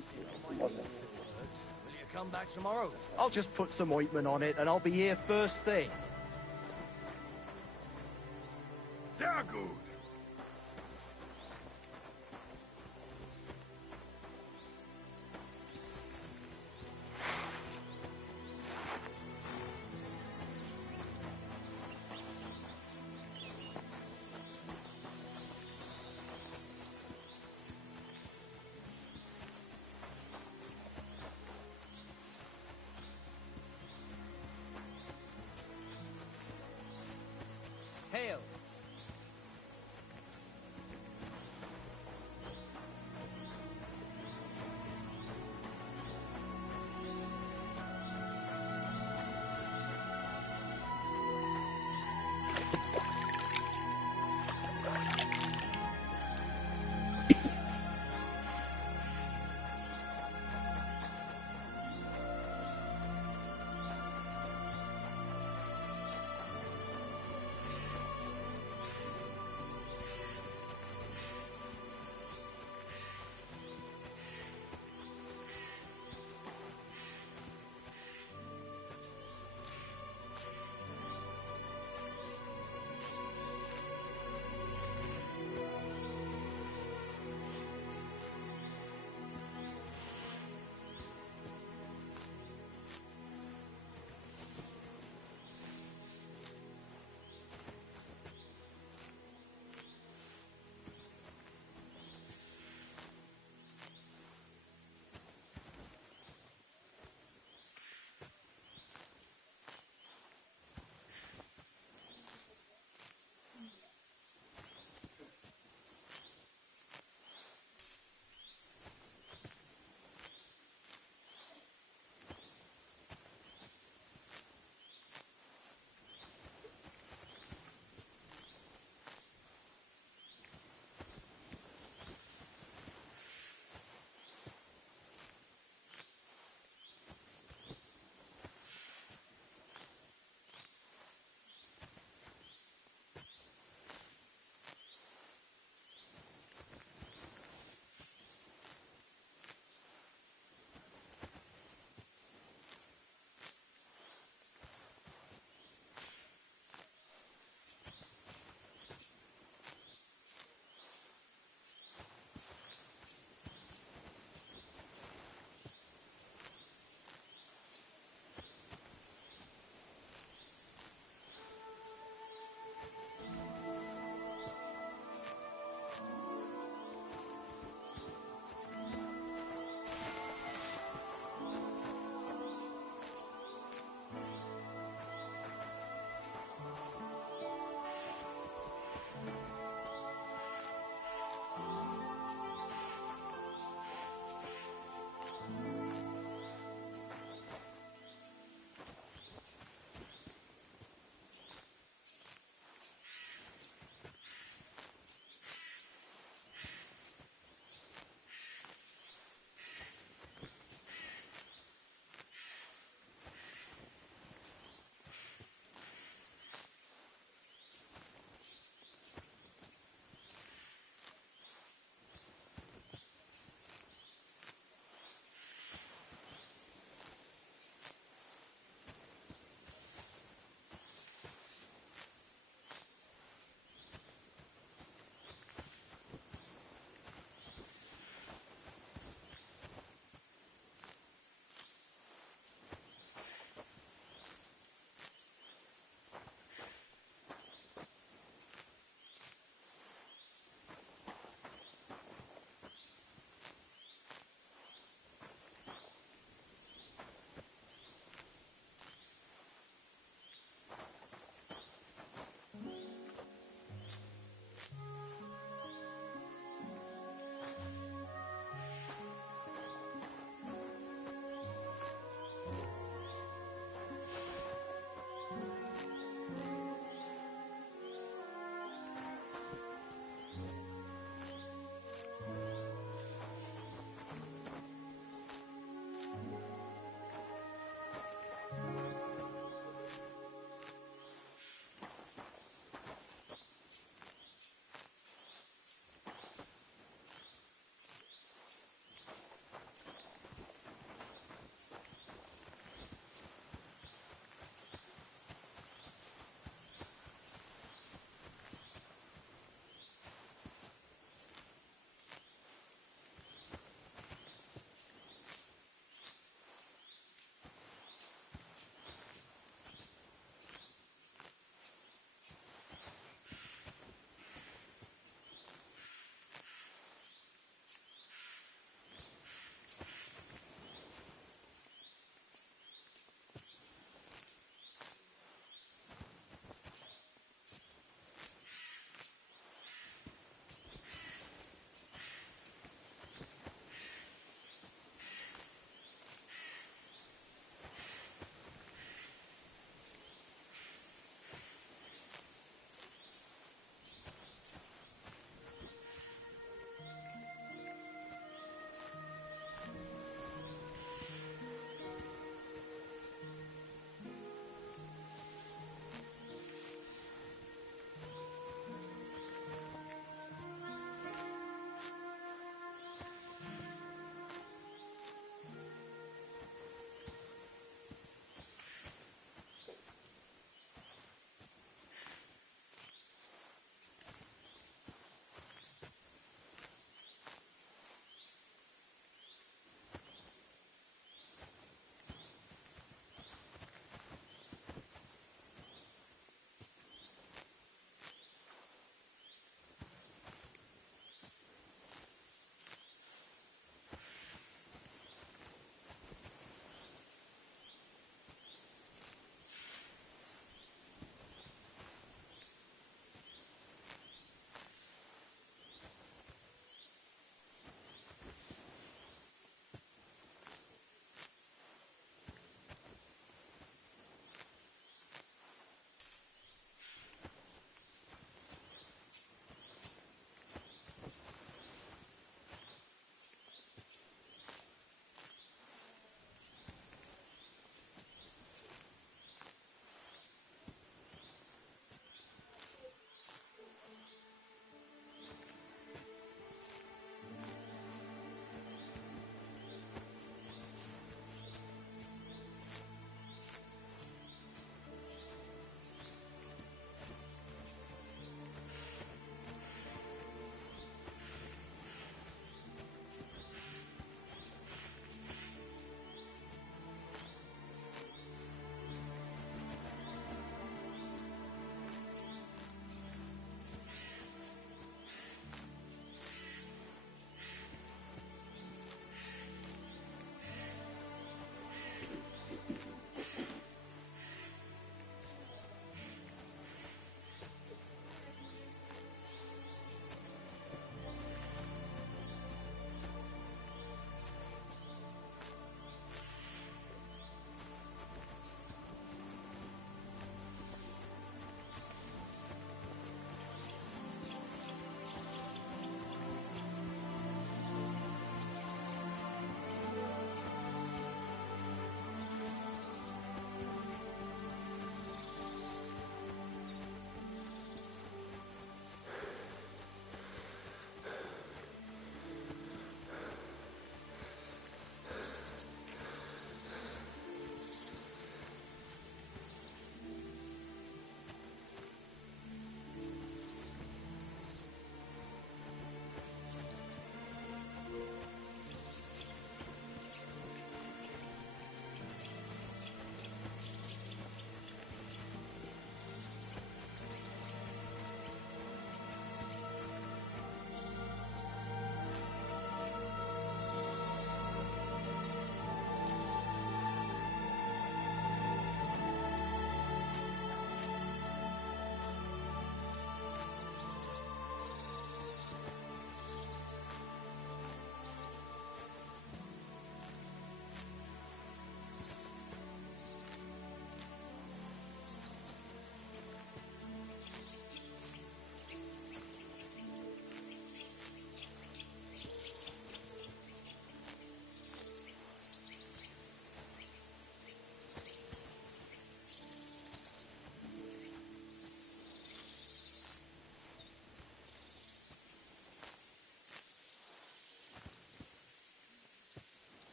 come back tomorrow? I'll just put some ointment on it and I'll be here first thing. Sehr good. Hail!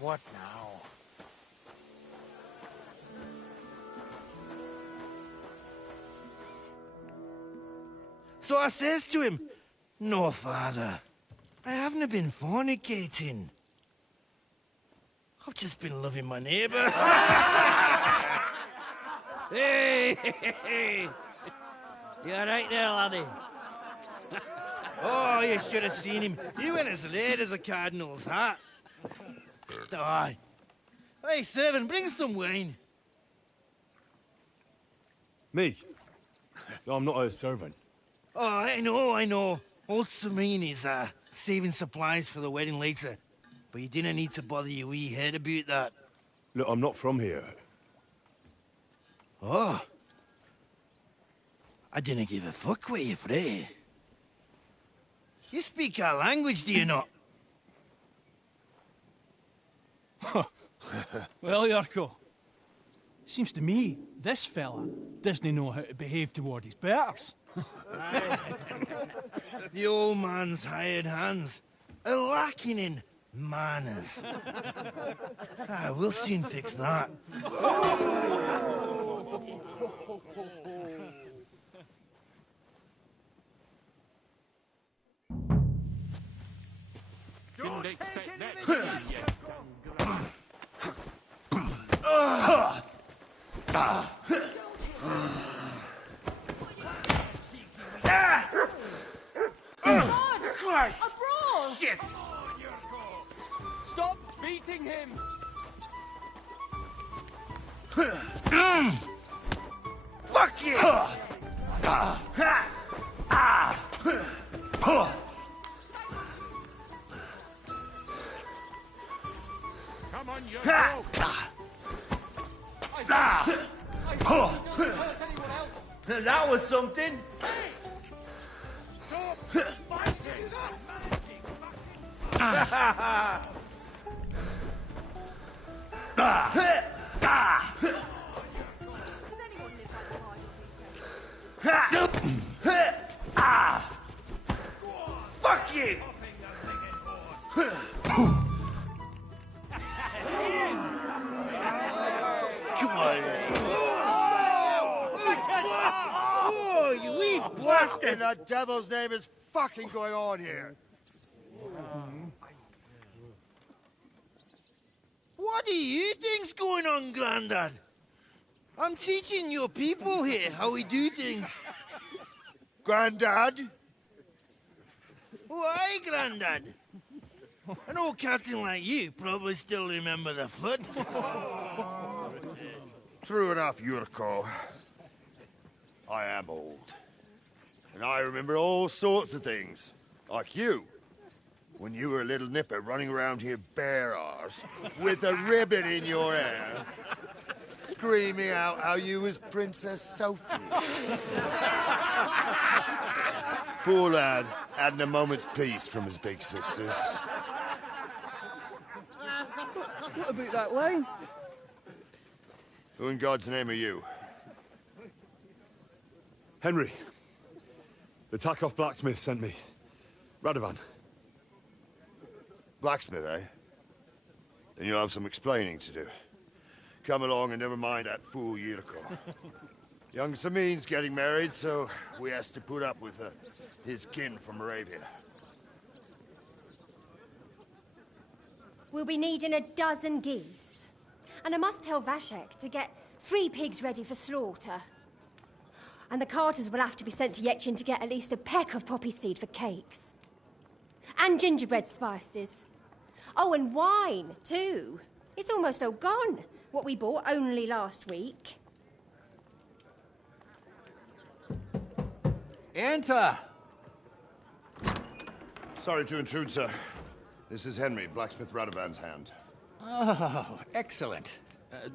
What now? So I says to him, "No, father, I haven't been fornicating. I've just been loving my neighbour." Hey! You alright there, laddie? Oh, you should have seen him. He went as late as a cardinal's hat. Aye. Hey, servant, bring some wine. Me? I'm not a servant. Oh, I know. Old Serene is saving supplies for the wedding later. But you didn't need to bother your wee head about that. Look, I'm not from here. Oh. I didn't give a fuck where you're from. You speak our language, do you not? Well, Yurko, seems to me this fella doesn't know how to behave toward his betters. The old man's hired hands are lacking in manners. We'll soon fix that. Didn't expect that from you yet. Christ! A brawl! Shit! Stop beating him! Fuck you! Come on, you That was something. Stop fighting! Fuck you! Come on. Oh, you wee blasted! What in the devil's name is fucking going on here? What do you think's going on, Grandad? I'm teaching your people here how we do things. Grandad? Why, Grandad? An old captain like you probably still remember the flood. True enough, Yurko. I am old. And I remember all sorts of things. Like you. When you were a little nipper running around here bare arse, with a ribbon in your hair, screaming out how you was Princess Sophie. Poor lad, hadn't a moment's peace from his big sisters. What about that wine? Who in God's name are you? Henry. The Takoff blacksmith sent me. Radovan. Blacksmith, eh? Then you'll have some explaining to do. Come along and never mind that fool Yurko. Young Samin's getting married, so we has to put up with his kin from Moravia. We'll be needing a dozen geese. And I must tell Vashek to get 3 pigs ready for slaughter. And the carters will have to be sent to Yechin to get at least a peck of poppy seed for cakes. And gingerbread spices. Oh, and wine, too. It's almost all gone, what we bought only last week. Enter! Sorry to intrude, sir. This is Henry, blacksmith Radovan's hand. Oh, excellent.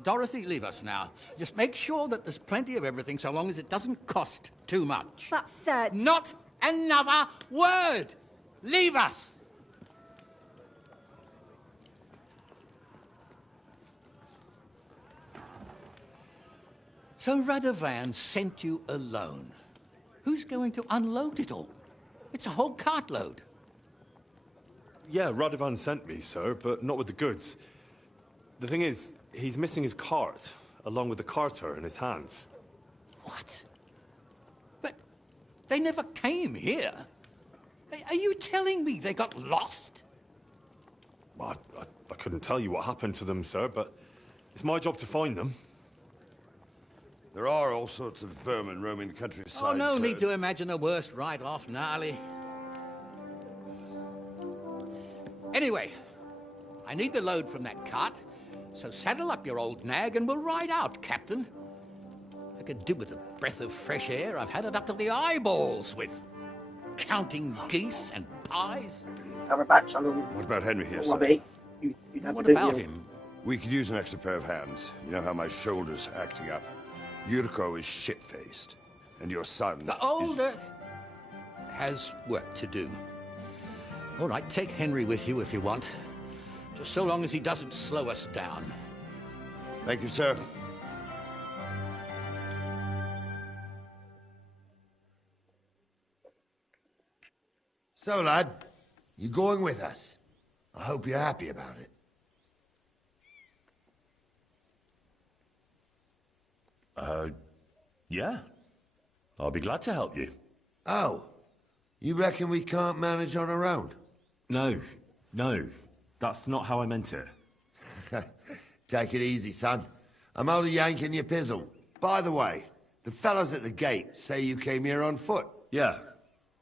Dorothy, leave us now. Just make sure that there's plenty of everything so long as it doesn't cost too much. But, sir... Not another word! Leave us! So Radovan sent you alone. Who's going to unload it all? It's a whole cartload. Yeah, Radovan sent me, sir, but not with the goods. The thing is, he's missing his cart, along with the carter in his hands. What? But they never came here. Are you telling me they got lost? Well, I couldn't tell you what happened to them, sir, but it's my job to find them. There are all sorts of vermin roaming the countryside. Oh, no sir. need to imagine the worst right off, gnarly. Anyway, I need the load from that cart, so saddle up your old nag and we'll ride out, Captain. I could do with a breath of fresh air. I've had it up to the eyeballs with counting geese and pies. Have a back channel. What about Henry here, sir? What about him? We could use an extra pair of hands. You know how my shoulder's acting up. Yurko is shit-faced, and your son... The older has work to do. All right, take Henry with you if you want. Just so long as he doesn't slow us down. Thank you, sir. So, lad, you going with us? I hope you're happy about it. Yeah. I'll be glad to help you. Oh, you reckon we can't manage on our own? No. That's not how I meant it. Take it easy, son. I'm only yanking your pizzle. By the way, the fellas at the gate say you came here on foot. Yeah,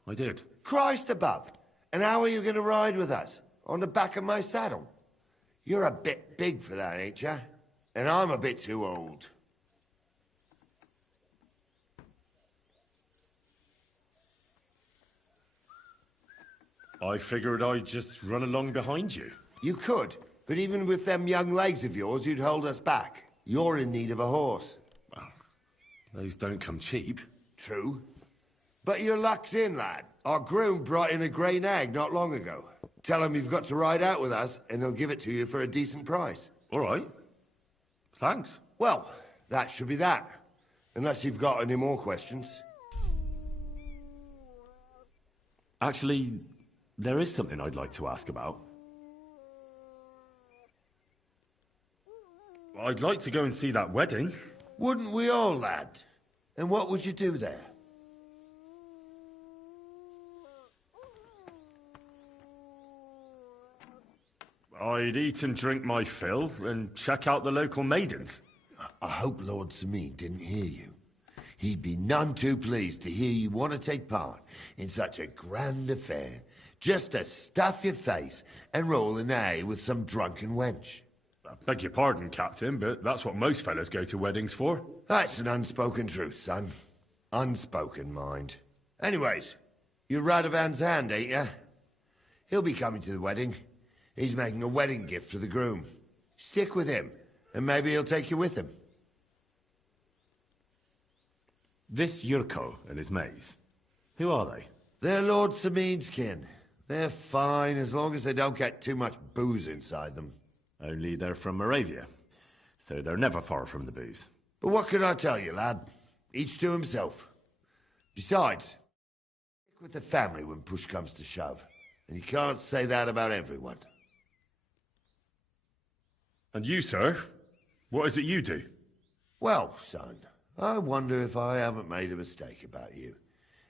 I did. Christ above! And how are you going to ride with us? On the back of my saddle? You're a bit big for that, ain't ya? And I'm a bit too old. I figured I'd just run along behind you. You could, but even with them young legs of yours, you'd hold us back. You're in need of a horse. Well, those don't come cheap. True. But your luck's in, lad. Our groom brought in a grey nag not long ago. Tell him you've got to ride out with us, and he'll give it to you for a decent price. All right. Thanks. Well, that should be that. Unless you've got any more questions. Actually, there is something I'd like to ask about. I'd like to go and see that wedding. Wouldn't we all, lad? And what would you do there? I'd eat and drink my fill and check out the local maidens. I hope Lord Sameen didn't hear you. He'd be none too pleased to hear you want to take part in such a grand affair, just to stuff your face and roll an A with some drunken wench. I beg your pardon, Captain, but that's what most fellas go to weddings for. That's an unspoken truth, son. Unspoken, mind. Anyways, you're Radovan's hand, ain't ya? He'll be coming to the wedding. He's making a wedding gift for the groom. Stick with him, and maybe he'll take you with him. This Yurko and his mates, who are they? They're Lord Sameen's kin. They're fine as long as they don't get too much booze inside them. Only they're from Moravia, so they're never far from the booze. But what can I tell you, lad? Each to himself. Besides, stick with the family when push comes to shove. And you can't say that about everyone. And you, sir? What is it you do? Well, son, I wonder if I haven't made a mistake about you.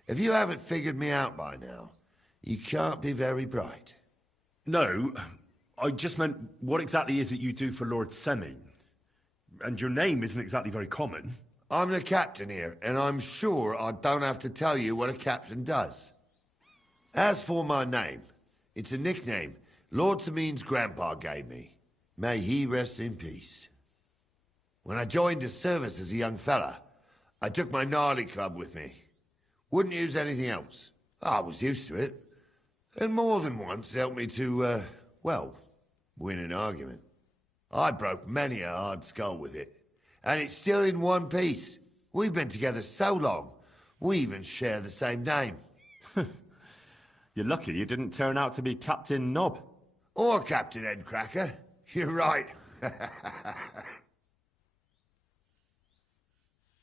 If you haven't figured me out by now, you can't be very bright. No, I just meant, what exactly is it you do for Lord Seming? And your name isn't exactly very common. I'm the captain here, and I'm sure I don't have to tell you what a captain does. As for my name, it's a nickname Lord Sameen's grandpa gave me. May he rest in peace. When I joined his service as a young fella, I took my gnarly club with me. Wouldn't use anything else. I was used to it. And more than once helped me to, well, win an argument. I broke many a hard skull with it. And it's still in one piece. We've been together so long, we even share the same name. You're lucky you didn't turn out to be Captain Knob. Or Captain Headcracker. You're right.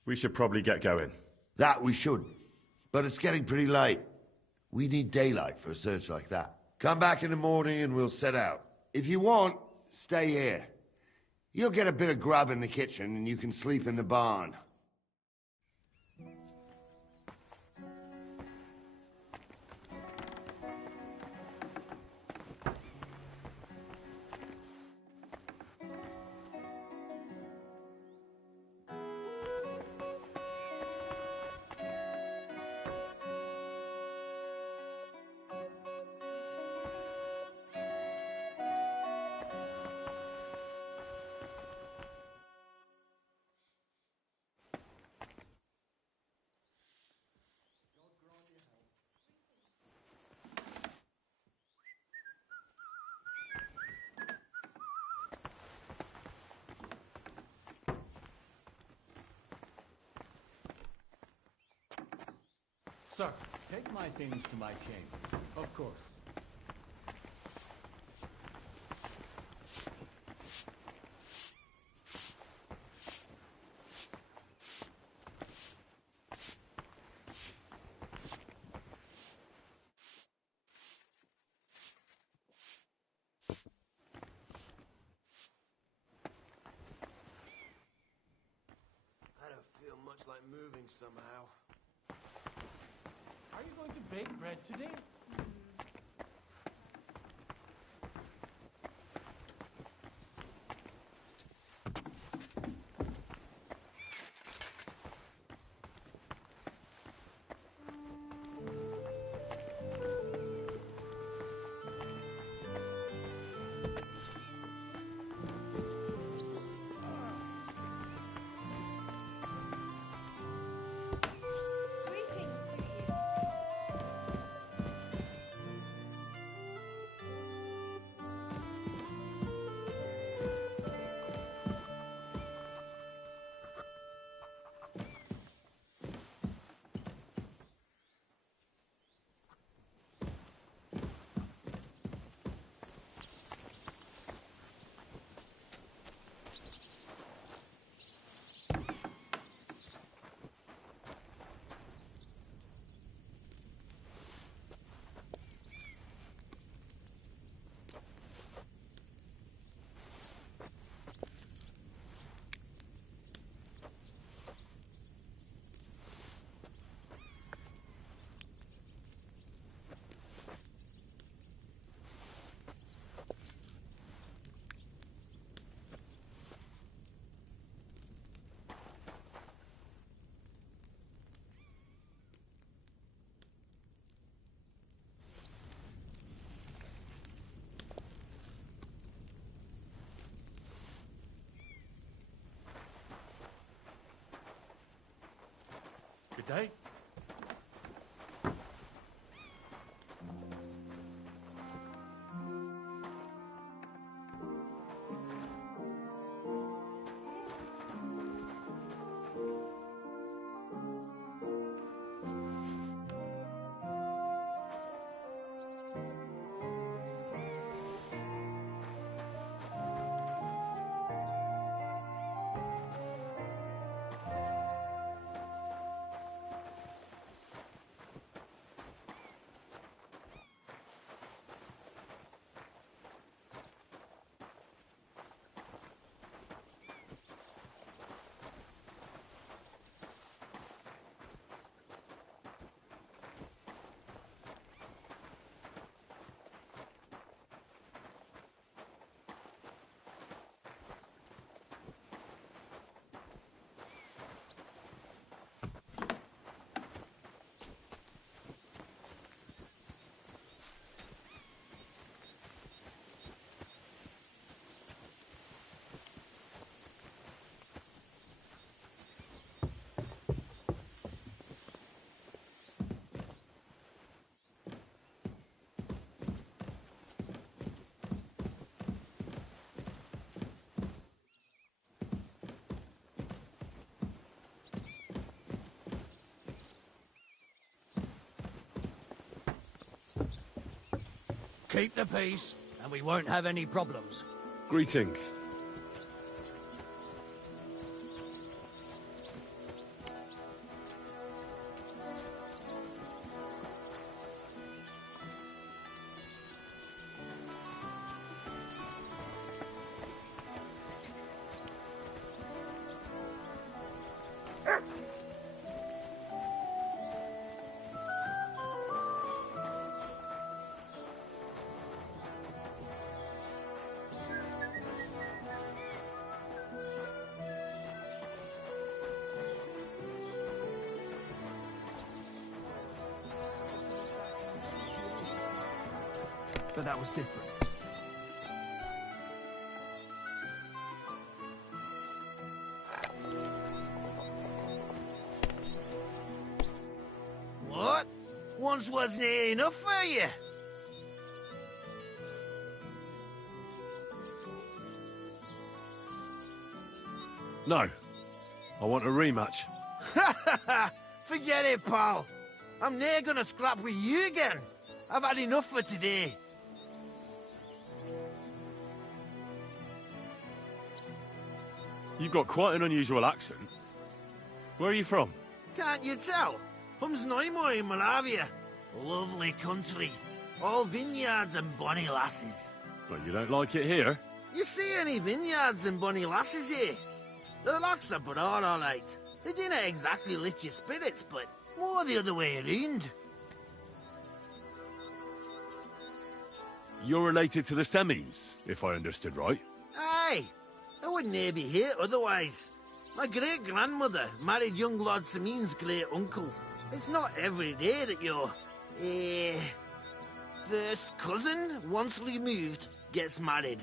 We should probably get going. That we should. But it's getting pretty late. We need daylight for a search like that. Come back in the morning and we'll set out. If you want, stay here. You'll get a bit of grub in the kitchen, and you can sleep in the barn. Sir, take my things to my chamber. Of course. I don't feel much like moving somehow. Are you going to bake bread today? Good day. Keep the peace, and we won't have any problems. Greetings. but that was different. What? Once wasn't enough for you? No. I want a rematch. Forget it, pal. I'm never gonna scrap with you again. I've had enough for today. You've got quite an unusual accent. Where are you from? Can't you tell? From Znaimoy in Moravia. Lovely country. All vineyards and bonny lasses. But you don't like it here? You see any vineyards and bonny lasses here? The locks are broad, all right. They didn't exactly lift your spirits, but more the other way around. You're related to the Semines, if I understood right. Aye, I wouldn't e'er be here otherwise. My great-grandmother married young Lord Samin's great-uncle. It's not every day that your, first cousin, once removed, gets married.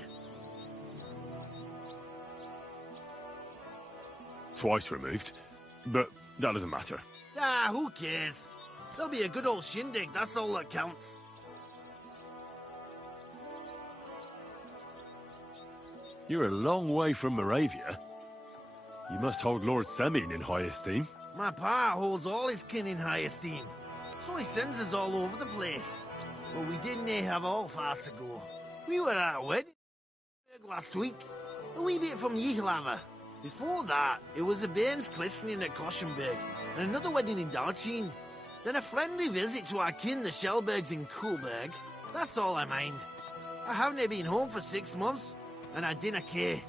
Twice removed, but that doesn't matter. Ah, who cares? There'll be a good old shindig, that's all that counts. You're a long way from Moravia. You must hold Lord Semin in high esteem. My pa holds all his kin in high esteem, so he sends us all over the place. But we didn't have all far to go. We were at a wedding last week, a wee bit from Yihlava. Before that, it was a bairn's christening at Koshenberg, and another wedding in Dalchin. Then a friendly visit to our kin, the Shellbergs in Kuhlberg. That's all I mind. I haven't been home for 6 months, and I didn't care.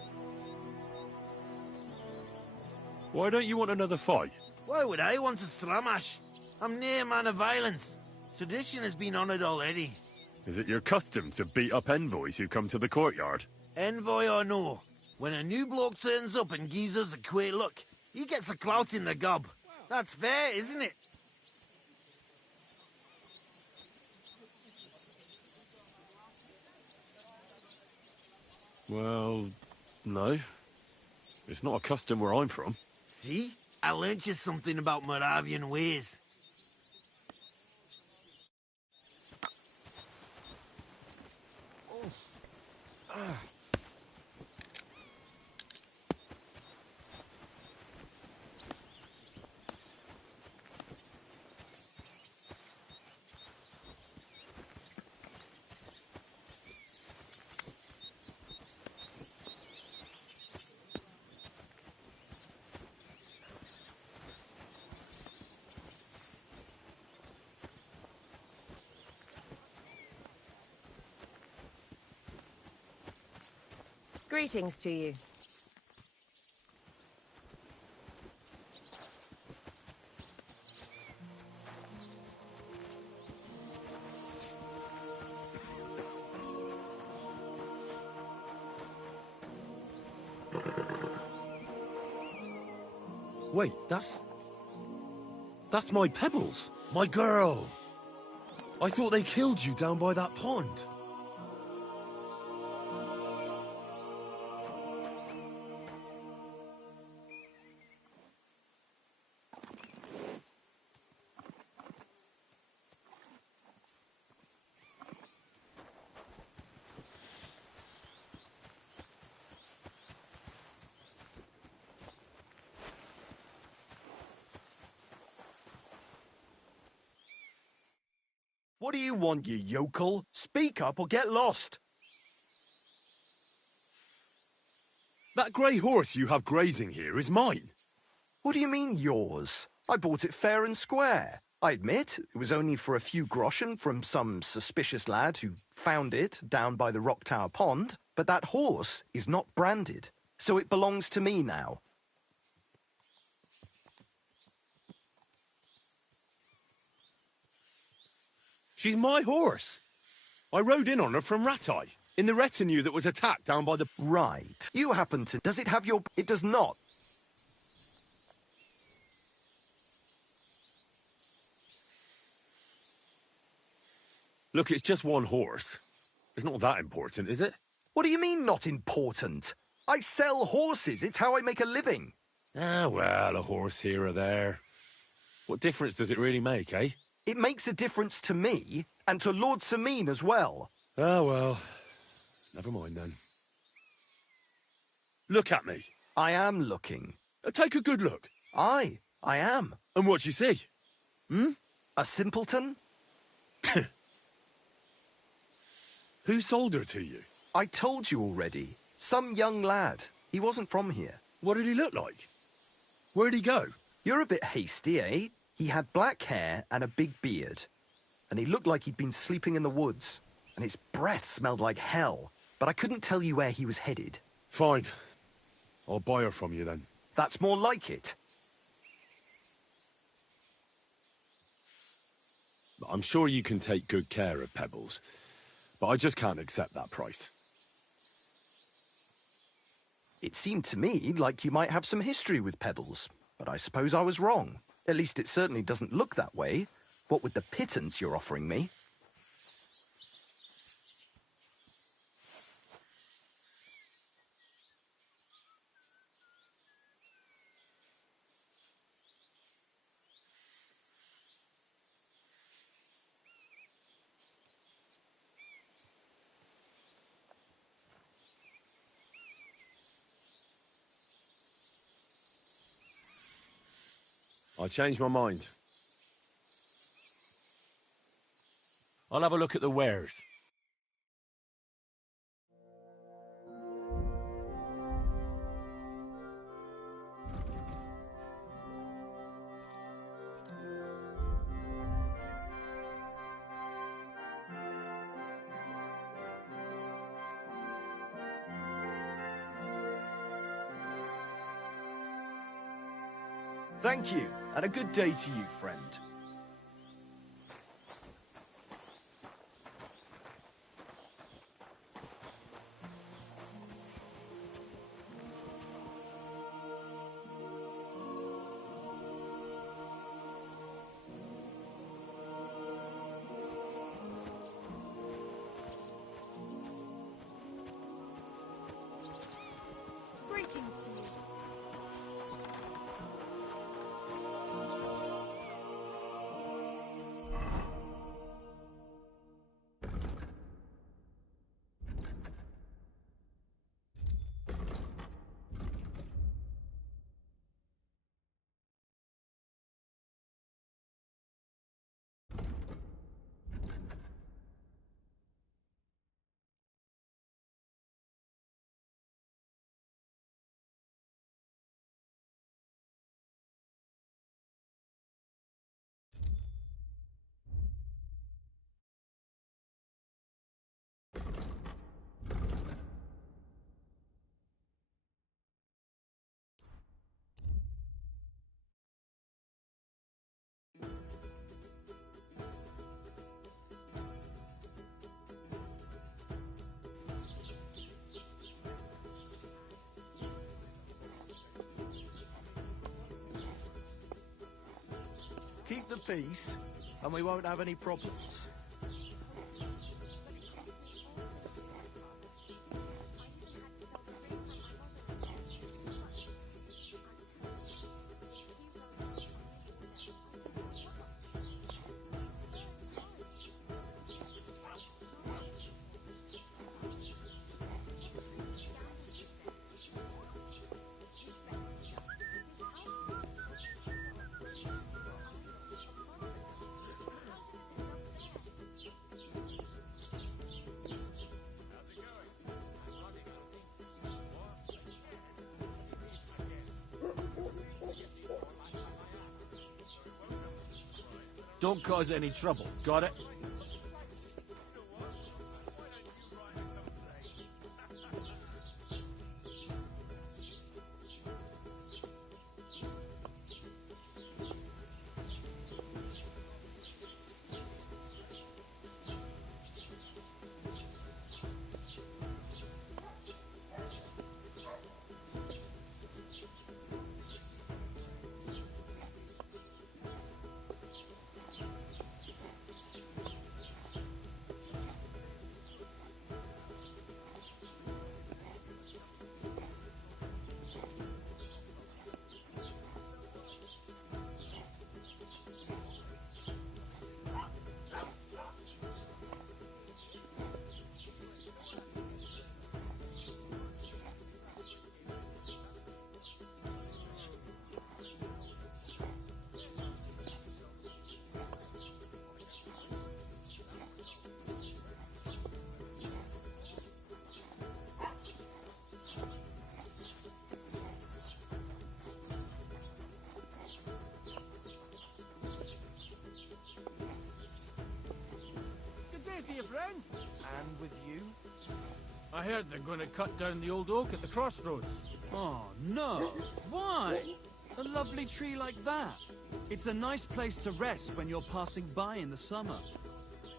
Why don't you want another fight? Why would I want a stramash? I'm near a man of violence. Tradition has been honoured already. Is it your custom to beat up envoys who come to the courtyard? Envoy or no, when a new bloke turns up and gives us a queer look, he gets a clout in the gob. That's fair, isn't it? Well, no. It's not a custom where I'm from. See? I learnt you something about Moravian ways. Greetings to you. Wait, that's my Pebbles. My girl! I thought they killed you down by that pond. What do you want, you yokel? Speak up or get lost. That grey horse you have grazing here is mine. What do you mean, yours? I bought it fair and square. I admit, it was only for a few groschen from some suspicious lad who found it down by the Rock Tower Pond, but that horse is not branded, so it belongs to me now. She's my horse. I rode in on her from Ratai, in the retinue that was attacked down by the... Right. You happen to... Does it have your... It does not. Look, it's just one horse. It's not that important, is it? What do you mean, not important? I sell horses. It's how I make a living. Ah, well, a horse here or there. What difference does it really make, eh? It makes a difference to me, and to Lord Sameen as well. Ah, well. Never mind, then. Look at me. I am looking. Take a good look. Aye, I am. And what you see? A simpleton? Who sold her to you? I told you already. Some young lad. He wasn't from here. What did he look like? Where'd he go? You're a bit hasty, eh? He had black hair and a big beard. And he looked like he'd been sleeping in the woods. And his breath smelled like hell. But I couldn't tell you where he was headed. Fine. I'll buy her from you, then. That's more like it. I'm sure you can take good care of Pebbles. But I just can't accept that price. It seemed to me like you might have some history with Pebbles. But I suppose I was wrong. At least it certainly doesn't look that way. What with the pittance you're offering me? I changed my mind. I'll have a look at the wares. Thank you, and a good day to you, friend. Greetings to you. Keep the peace, and we won't have any problems. Don't cause any trouble. Got it? see a friend. And with you? I heard they're going to cut down the old oak at the crossroads. Oh, no. Why? A lovely tree like that. It's a nice place to rest when you're passing by in the summer.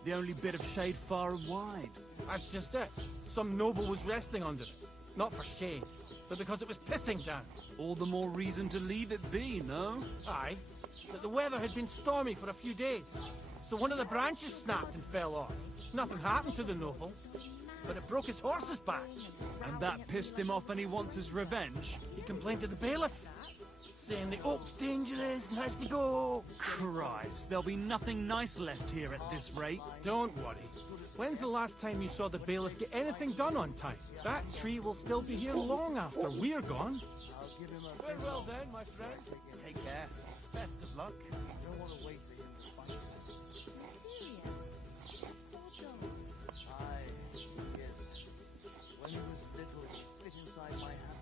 The only bit of shade far and wide. That's just it. Some noble was resting under it. Not for shade, but because it was pissing down. All the more reason to leave it be, no? Aye. But the weather had been stormy for a few days. So one of the branches snapped and fell off. Nothing happened to the noble, but it broke his horse's back. And that pissed him off and he wants his revenge? He complained to the bailiff, saying the oak's dangerous and has to go. Christ, there'll be nothing nice left here at this rate. Don't worry. When's the last time you saw the bailiff get anything done on time? That tree will still be here long after we're gone. Farewell then, my friend. Take care. Best of luck. I don't want to wait for him to find something. Aye, yes. When he was little, he fit inside my hat.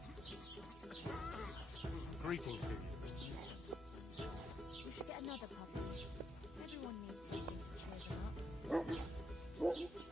Greetings to you. We should get another puppy. Everyone needs something to cheer them up.